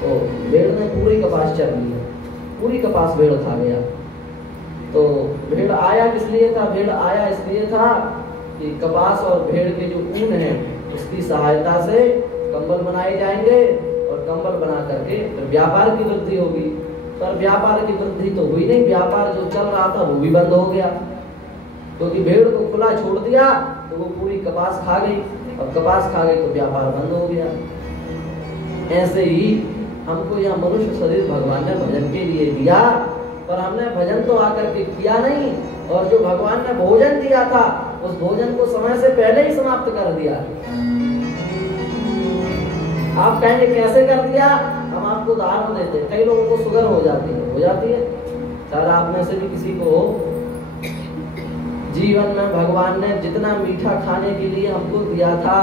तो भेड़ ने पूरी कपास चर ली, पूरी कपास भेड़ खा गया। तो भेड़ आया किस लिए था? भेड़ आया इसलिए था कि कपास और भेड़ के जो ऊन है उसकी सहायता से कंबल बनाए जाएंगे और कंबल बना करके फिर व्यापार की वृद्धि होगी। पर व्यापार की वृद्धि तो हुई नहीं, व्यापार जो चल रहा था वो भी बंद हो गया, क्योंकि भेड़ को खुला छोड़ दिया तो वो पूरी कपास खा गई, और कपास खा गई तो व्यापार बंद हो गया। ऐसे ही हमको यह मनुष्य शरीर भगवान ने भजन के लिए दिया, पर हमने भजन तो आकर के किया नहीं, और जो भगवान ने भोजन दिया था उस भोजन को समय से पहले ही समाप्त कर दिया। आप कहेंगे कैसे कर दिया? हम आपको उदाहरण देते हैं। कई लोगों को शुगर हो जाती है, शायद आप में से भी किसी को हो। जीवन में भगवान ने जितना मीठा खाने के लिए हमको दिया था,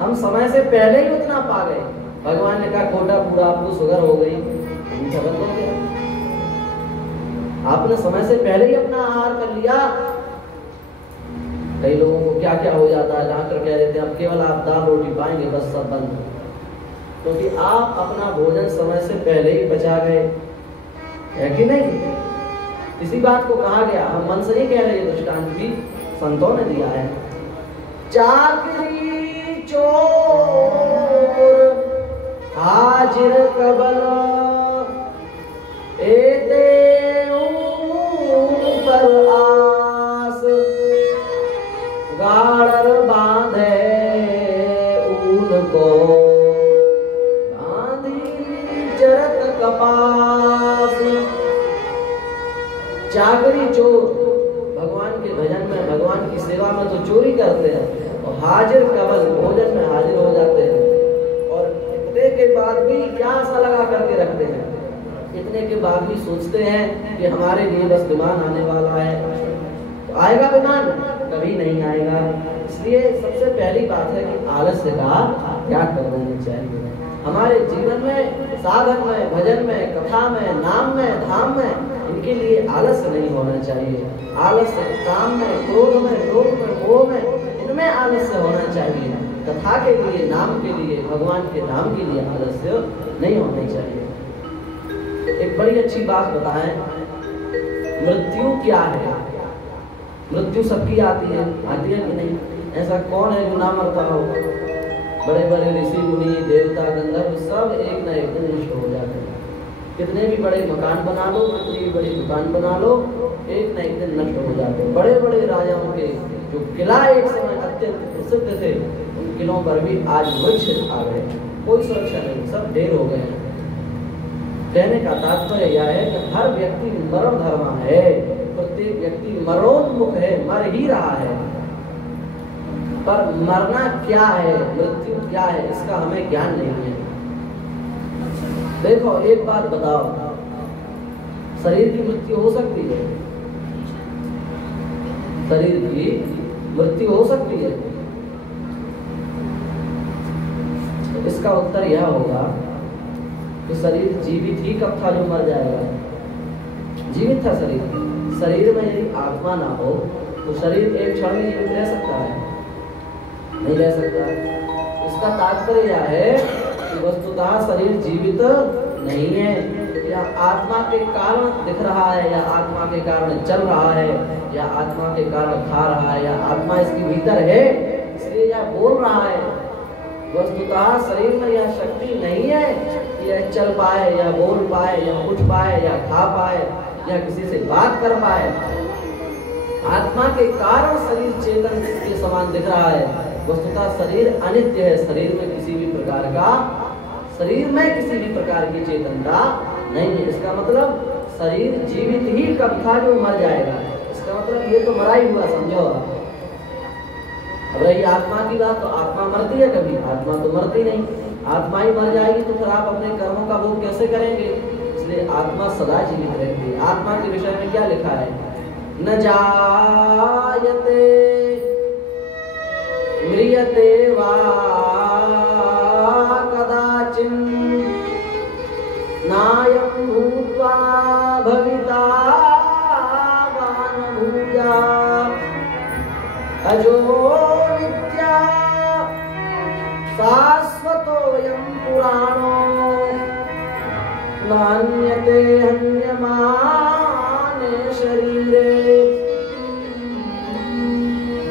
हम समय से पहले ही उतना पा गए। भगवान ने कहा कोटा पूरा, आपको शुगर हो गई, मीठा बंद हो गया। आपने समय से पहले ही अपना आहार कर लिया। कई लोगों को क्या क्या हो जाता है, डॉक्टर कह देते हैं अब केवल आप दाल रोटी पाएंगे, बस सब बंद, क्योंकि आप अपना भोजन समय से पहले ही बचा गए, है कि नहीं? इसी बात को कहा गया, हम मन से ही कह रहे हैं, दृष्टांत भी संतों ने दिया है। चाकरी चोर हाजिर कबल पर आस, गाड़र बांधे ऊन को चरत कपास। चाकरी चोर भगवान के भजन में, भगवान की सेवा में तो चोरी करते हैं, और हाजिर कबल भोजन में हाजिर हो जाते हैं, और इतने के बाद भी क्या आशा लगा करके रखते हैं, इतने के बाद भी सोचते हैं कि हमारे लिए बस विमान आने वाला है। तो आएगा विमान? कभी नहीं आएगा। इसलिए सबसे पहली बात है कि आलस्य का त्याग कर देना चाहिए। हमारे जीवन में, साधन में, भजन में, कथा में, नाम में, धाम में, इनके लिए आलस्य नहीं होना चाहिए। आलस्य काम में, क्रोध में, लोभ में, मोह में, में आलस्य होना चाहिए, कथा के लिए, नाम के लिए, भगवान के नाम के लिए आलस्य नहीं होना चाहिए। एक बड़ी अच्छी बात बताएं, मृत्यु क्या है? मृत्यु सबकी आती है कि नहीं? ऐसा कौन है जो ना मरता हो? बड़े बड़े ऋषि मुनि, देवता, गंधर्व सब एक न एक दिन नष्ट हो जाते हैं। कितने भी बड़े मकान बना लो, कितनी भी बड़ी दुकान बना लो, एक न एक दिन नष्ट हो जाते हैं। बड़े बड़े राजाओं के जो किला एक समय अत्यंत प्रसिद्ध थे, उन किलों पर भी आज वृक्ष आ गए, कोई सुरक्षा नहीं, सब ढेर हो गए। कहने का तात्पर्य यह है कि हर व्यक्ति मरण धर्मा है, प्रत्येक व्यक्ति मरणोन्मुख है, मर ही रहा है। पर मरना क्या है, मृत्यु क्या है, इसका हमें ज्ञान नहीं है। देखो एक बात बताओ, शरीर की मृत्यु हो सकती है? शरीर की मृत्यु हो सकती है? तो इसका उत्तर यह होगा कि शरीर जीवित ही कब था जो मर जाएगा? जीवित था शरीर। शरीर में यदि आत्मा ना हो तो शरीर एक क्षण में जीवित रह सकता है? नहीं रह सकता। इसका तात्पर्य यह है कि वस्तुतः शरीर जीवित नहीं है, या आत्मा के कारण दिख रहा है, या आत्मा के कारण चल रहा है, या आत्मा के कारण खा रहा है, या आत्मा इसके भीतर है इसलिए यह बोल रहा है। वस्तुतः शरीर में यह शक्ति नहीं है कि यह चल पाए, या बोल पाए, या उठ पाए, या खा पाए, या किसी से बात कर पाए। आत्मा के कारण शरीर चेतन के समान दिख रहा है। वस्तुतः शरीर अनित्य है, शरीर में किसी भी प्रकार की चेतनता नहीं है। इसका मतलब शरीर जीवित ही कब था जो मर जाएगा? इसका मतलब ये तो मरा ही हुआ समझो। अब रही आत्मा की बात, तो आत्मा मरती है कभी? आत्मा तो मरती नहीं। आत्मा ही मर जाएगी तो फिर आप अपने कर्मों का भोग कैसे करेंगे? इसलिए आत्मा सदा जीवित रहती है। आत्मा के विषय में क्या लिखा है? न जायते म्रियते वा कदाचिन नायं भूत्वा भविता वा न भूयात् अजो नित्या शाश्वतोऽयं पुराणो नान्यते हन्यमाने शरीरे।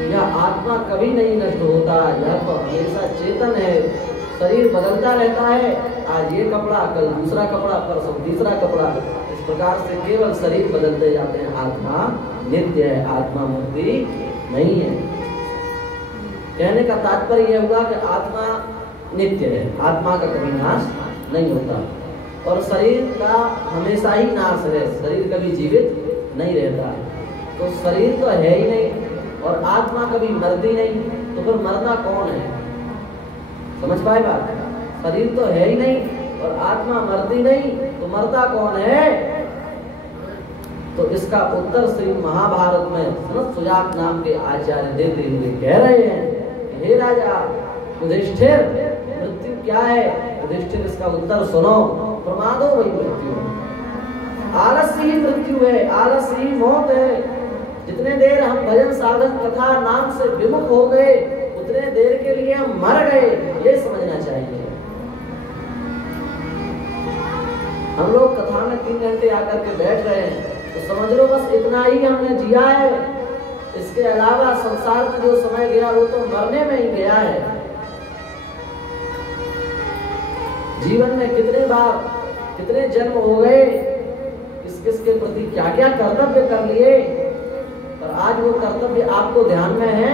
यह आत्मा कभी नहीं नष्ट होता, यह तो हमेशा चेतन है। शरीर बदलता रहता है, आज ये कपड़ा, कल दूसरा कपड़ा, परसों तीसरा कपड़ा, इस प्रकार से केवल शरीर बदलते जाते हैं। आत्मा नित्य है, आत्मा मुक्ति नहीं है। कहने का तात्पर्य यह हुआ कि आत्मा नित्य है, आत्मा का कभी नाश नहीं होता, और शरीर का हमेशा ही नाश है, शरीर कभी जीवित नहीं रहता। तो शरीर तो है ही नहीं और आत्मा कभी मरती नहीं, तो फिर मरता कौन है? समझ पाए बात? शरीर तो है ही नहीं और आत्मा मरती नहीं, तो मरता कौन है? तो इसका उत्तर श्री महाभारत में सनत सुजात नाम के आचार्य देते हुए कह रहे हैं, हे राजा युधिष्ठिर, मृत्यु क्या है? युधिष्ठिर इसका उत्तर सुनो, प्रमादो वही मृत्यु, आलस्य ही मृत्यु है, आलस्य ही मौत है। जितने देर हम भजन साधन कथा नाम से विमुख हो गए, उतने देर के लिए हम मर गए, ये समझना चाहिए। हम लोग कथा में 3 घंटे आकर के बैठ रहे हैं, तो समझ लो बस इतना ही हमने जिया है। इसके अलावा संसार में जो समय गया वो तो मरने में ही गया है। जीवन में कितने बार कितने जन्म हो गए, किस किस के प्रति क्या क्या कर्तव्य कर लिए, पर आज वो कर्तव्य आपको ध्यान में है?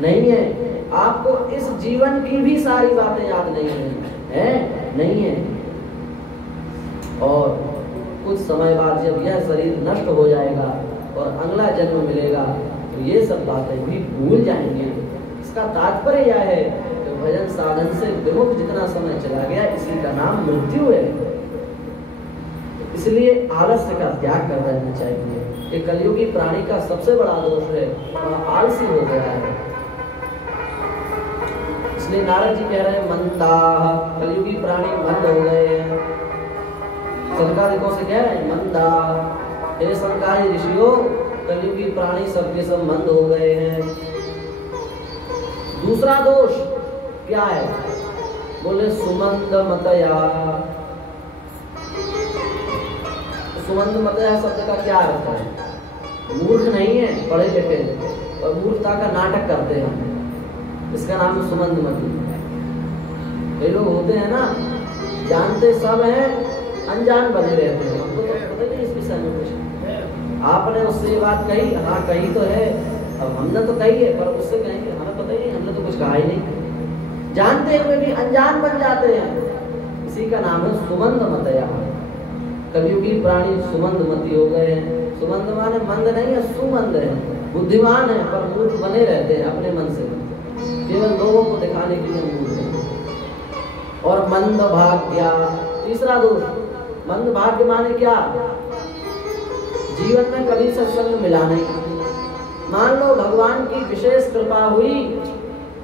नहीं है। आपको इस जीवन की भी सारी बातें याद नहीं है? नहीं है। और कुछ समय बाद जब यह शरीर नष्ट हो जाएगा और अगला जन्म मिलेगा, तो ये सब बातें भी भूल जाएंगे। इसका तात्पर्य यह है कि भजन साधन से विमुख जितना समय चला गया, इसी का नाम मृत्यु है। इसलिए आलस्य का त्याग कर देना चाहिए। ये कलयुगी प्राणी का सबसे बड़ा दोष है, वह आलसी हो गया है। इसलिए नारद जी कह रहे हैं, मंदाः, कलयुगी प्राणी मंद हो गए हैं। संकादिकों से कह रहे हैं, मंदाः, हे संकाय ऋषियों, कलयुगी प्राणी सबके सब मंद हो गए हैं। दूसरा दोष क्या है? बोले सुमंद मतया। सुमंद मतया शब्द का क्या अर्थ है? मूर्ख नहीं है, पढ़े लिखे और मूर्खता का नाटक करते हैं, इसका नाम है सुमंद मती। ये लोग होते हैं ना, जानते सब हैं, अनजान बने रहते हैं, हमको तो पता नहीं इस विषय में कुछ। आपने उससे ये बात कही, हाँ कही तो है, अब हमने तो कही है, पर उससे कहेंगे हमें पता ही नहीं, हमने तो कुछ कहा ही नहीं। जानते हुए भी अनजान बन जाते हैं, इसी का नाम है सुमंद मतया। कलियुगी प्राणी सुमंद मती हो गए हैं। सुमंद माने मंद नहीं है, सुमंद है, बुद्धिमान है पर मूर्ख बने रहते हैं अपने मन से, केवल लोगों को दिखाने के लिए मूर्ख है। और मंद भाग्या, तीसरा दोष। मंद भाग्य माने क्या? जीवन में कभी सत्संग मिला नहीं। मान लो भगवान की विशेष कृपा हुई,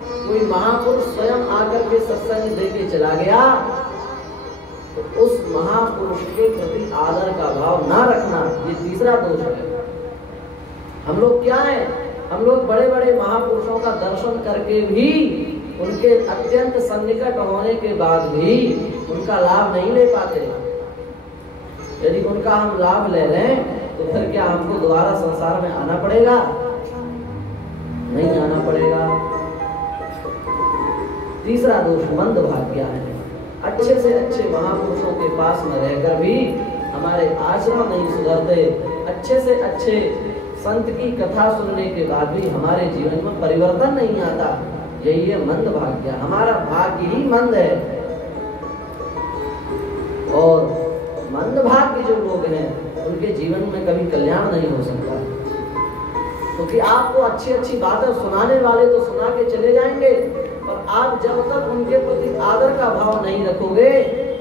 कोई महापुरुष स्वयं आकर के सत्संग देके चला गया, तो उस महापुरुष के प्रति आदर का भाव ना रखना, ये तीसरा दोष है। हम लोग क्या है? हम लोग बड़े बड़े महापुरुषों का दर्शन करके भी, उनके अत्यंत सन्निकट होने के बाद भी उनका लाभ नहीं ले पाते। यदि उनका हम लाभ ले रहे हैं तो फिर क्या हमको दोबारा संसार में आना पड़ेगा? नहीं आना पड़ेगा। तीसरा दोष मंद भाग्य है। अच्छे से अच्छे महापुरुषों के पास में रहकर भी हमारे आचरण नहीं सुधरते, अच्छे से अच्छे संत की कथा सुनने के बाद भी हमारे जीवन में परिवर्तन नहीं आता। यही है मंद भाग्य, हमारा भाग्य ही मंद है। और मंद भाग्य जो लोग हैं उनके जीवन में कभी कल्याण नहीं हो सकता, क्योंकि आपको अच्छी अच्छी बातें सुनाने वाले तो सुना के चले जाएंगे, और आप जब तक उनके प्रति आदर का भाव नहीं रखोगे,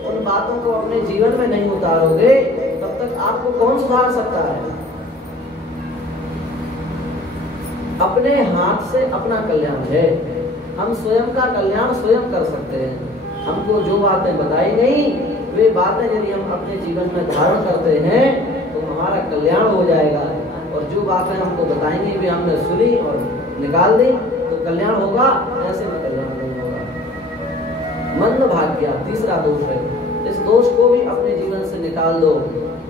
उन बातों को अपने जीवन में नहीं उतारोगे, तब तक आपको कौन सुधार सकता है? अपने हाथ से अपना कल्याण है, हम स्वयं का कल्याण स्वयं कर सकते हैं। हमको जो बातें बताई गई वे बातें यदि हम अपने जीवन में धारण करते हैं तो हमारा कल्याण हो जाएगा, और जो बातें हमको बताएंगे वे हमने सुनी और निकाल दी तो कल्याण होगा, ऐसे में कल्याण नहीं होगा। मंद भाग्य तीसरा दोष है, इस दोष को भी अपने जीवन से निकाल दो।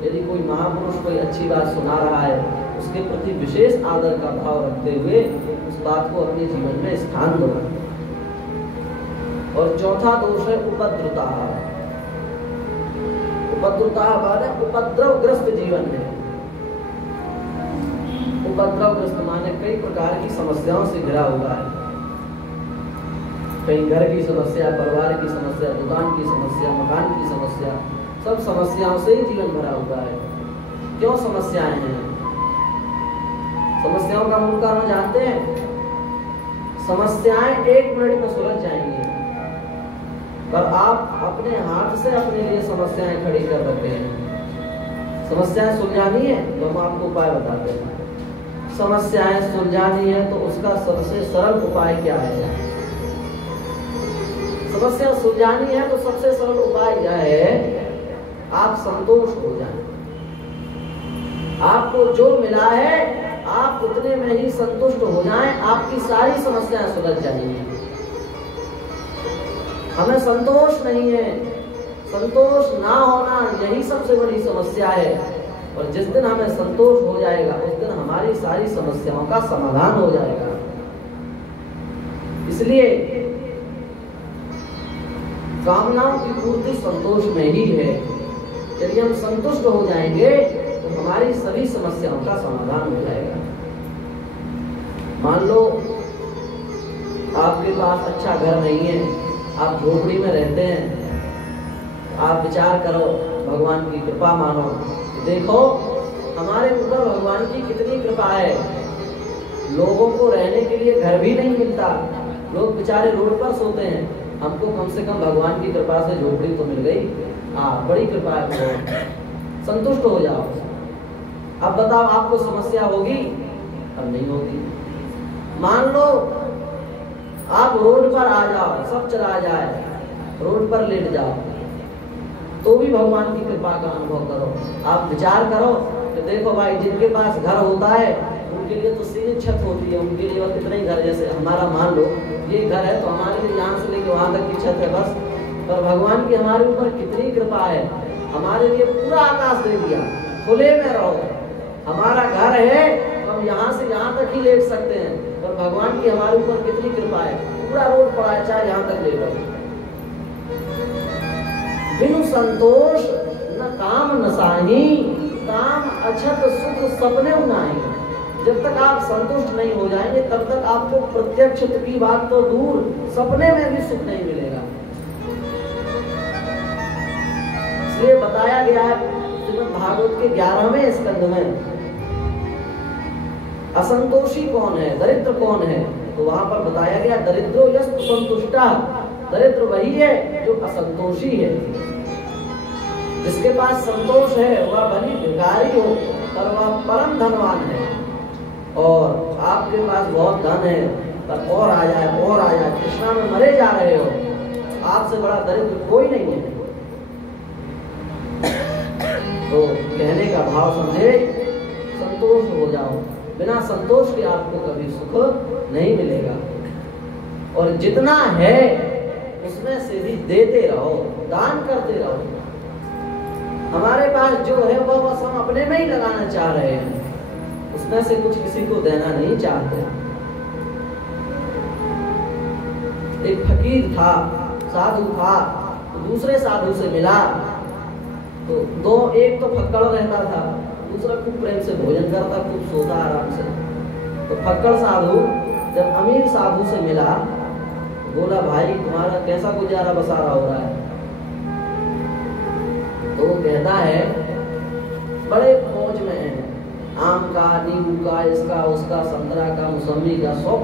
यदि कोई महापुरुष कोई अच्छी बात सुना रहा है, उसके प्रति विशेष आदर का भाव रखते हुए उस बात को अपने जीवन में स्थान दो। और चौथा दोष है उपद्रुता। उपद्रुता माने उपद्रवग्रस्त जीवन है। उपद्रवग्रस्त माने कई प्रकार की समस्याओं से घिरा हुआ है, कहीं घर की समस्या, परिवार की समस्या, दुकान की समस्या, मकान की समस्या, सब समस्याओं से ही जीवन भरा हुआ है। क्यों समस्याएं हैं? समस्याओं का मूल कारण जानते हैं? समस्याएं 1 मिनट में सुलझ जाएंगी, पर आप अपने हाथ से अपने लिए समस्याएं खड़ी कर रखे हैं। समस्याएं सुलझानी है तो हम आपको उपाय बताते हैं। समस्याएं सुलझानी है तो उसका सबसे सरल उपाय क्या है? समस्या सुलझानी है तो सबसे सरल उपाय यह है, आप संतोष हो जाएं। आपको जो मिला है आप उतने में ही संतुष्ट हो जाएं, आपकी सारी समस्याएं सुलझ जाएंगी। हमें संतोष नहीं है, संतोष ना होना यही सबसे बड़ी समस्या है। और जिस दिन हमें संतोष हो जाएगा उस दिन हमारी सारी समस्याओं का समाधान हो जाएगा। इसलिए कामनाओं की पूर्ति संतोष में ही है। यदि हम संतुष्ट हो जाएंगे तो हमारी सभी समस्याओं का समाधान हो जाएगा। मान लो आपके पास अच्छा घर नहीं है, आप झोपड़ी में रहते हैं, आप विचार करो, भगवान की कृपा मानो, देखो हमारे ऊपर भगवान की कितनी कृपा है। लोगों को रहने के लिए घर भी नहीं मिलता, लोग बेचारे रोड पर सोते हैं, हमको कम से कम भगवान की कृपा से झोपड़ी तो मिल गई। हाँ, बड़ी कृपा है, संतुष्ट हो जाओ। अब बताओ आपको समस्या होगी? अब नहीं होगी। मान लो आप रोड पर आ जाओ, सब चला जाए, रोड पर लेट जाओ, तो भी भगवान की कृपा का अनुभव करो। आप विचार करो कि देखो भाई, जिनके पास घर होता है उनके लिए तो सीधी छत होती है, उनके लिए कितने घर, जैसे हमारा मान लो ये घर है तो हमारे लिए यहाँ से लेके वहां तक की छत है बस, पर भगवान की हमारे ऊपर कितनी कृपा है, हमारे लिए पूरा आकाश दे दिया, खुले में रहो। हमारा घर है तो हम यहाँ से यहाँ तक ही लेट सकते हैं, पर भगवान की हमारे ऊपर कितनी कृपा है, पूरा रोड पड़ा है, चाहे यहाँ तक ले लो। बिनु संतोष न काम न साही, काम अछत सुख सपने उनाही। जब तक आप संतुष्ट नहीं हो जाएंगे तब तक आपको प्रत्यक्ष की बात तो दूर, सपने में भी सुख नहीं मिलेगा। इसलिए बताया गया है श्रीमद् भागवत के 11वें स्कंध में, असंतोषी कौन है, दरिद्र कौन है, तो वहां पर बताया गया दरिद्रो यस्तु संतुष्टा, दरिद्र वही है जो असंतोषी है। जिसके पास संतोष है वह भली भिखारी हो पर वह परम धनवान है। और आपके पास बहुत धन है पर और आ जाए और आ जाए, कृष्णा में मरे जा रहे हो, आपसे बड़ा दरिद्र कोई नहीं है। तो कहने का भाव समझे, संतोष हो जाओ, बिना संतोष के आपको कभी सुख नहीं मिलेगा। और जितना है उसमें से भी देते रहो, दान करते रहो। हमारे पास जो है वह बस हम अपने में ही लगाना चाह रहे हैं, उसमें से कुछ किसी को देना नहीं चाहते। एक फकीर था, साधु था, तो दूसरे साधु से मिला, तो एक तो फक्कड़ रहता था, दूसरा खूब प्रेम से भोजन करता, खूब सोता आराम से। तो फक्कड़ साधु जब अमीर साधु से मिला, बोला भाई तुम्हारा कैसा गुजारा बसारा हो रहा है? तो वो कहता है बड़े मौज में है, आम का, नींबू का, इसका उसका, संतरा का, मौसमी का, 100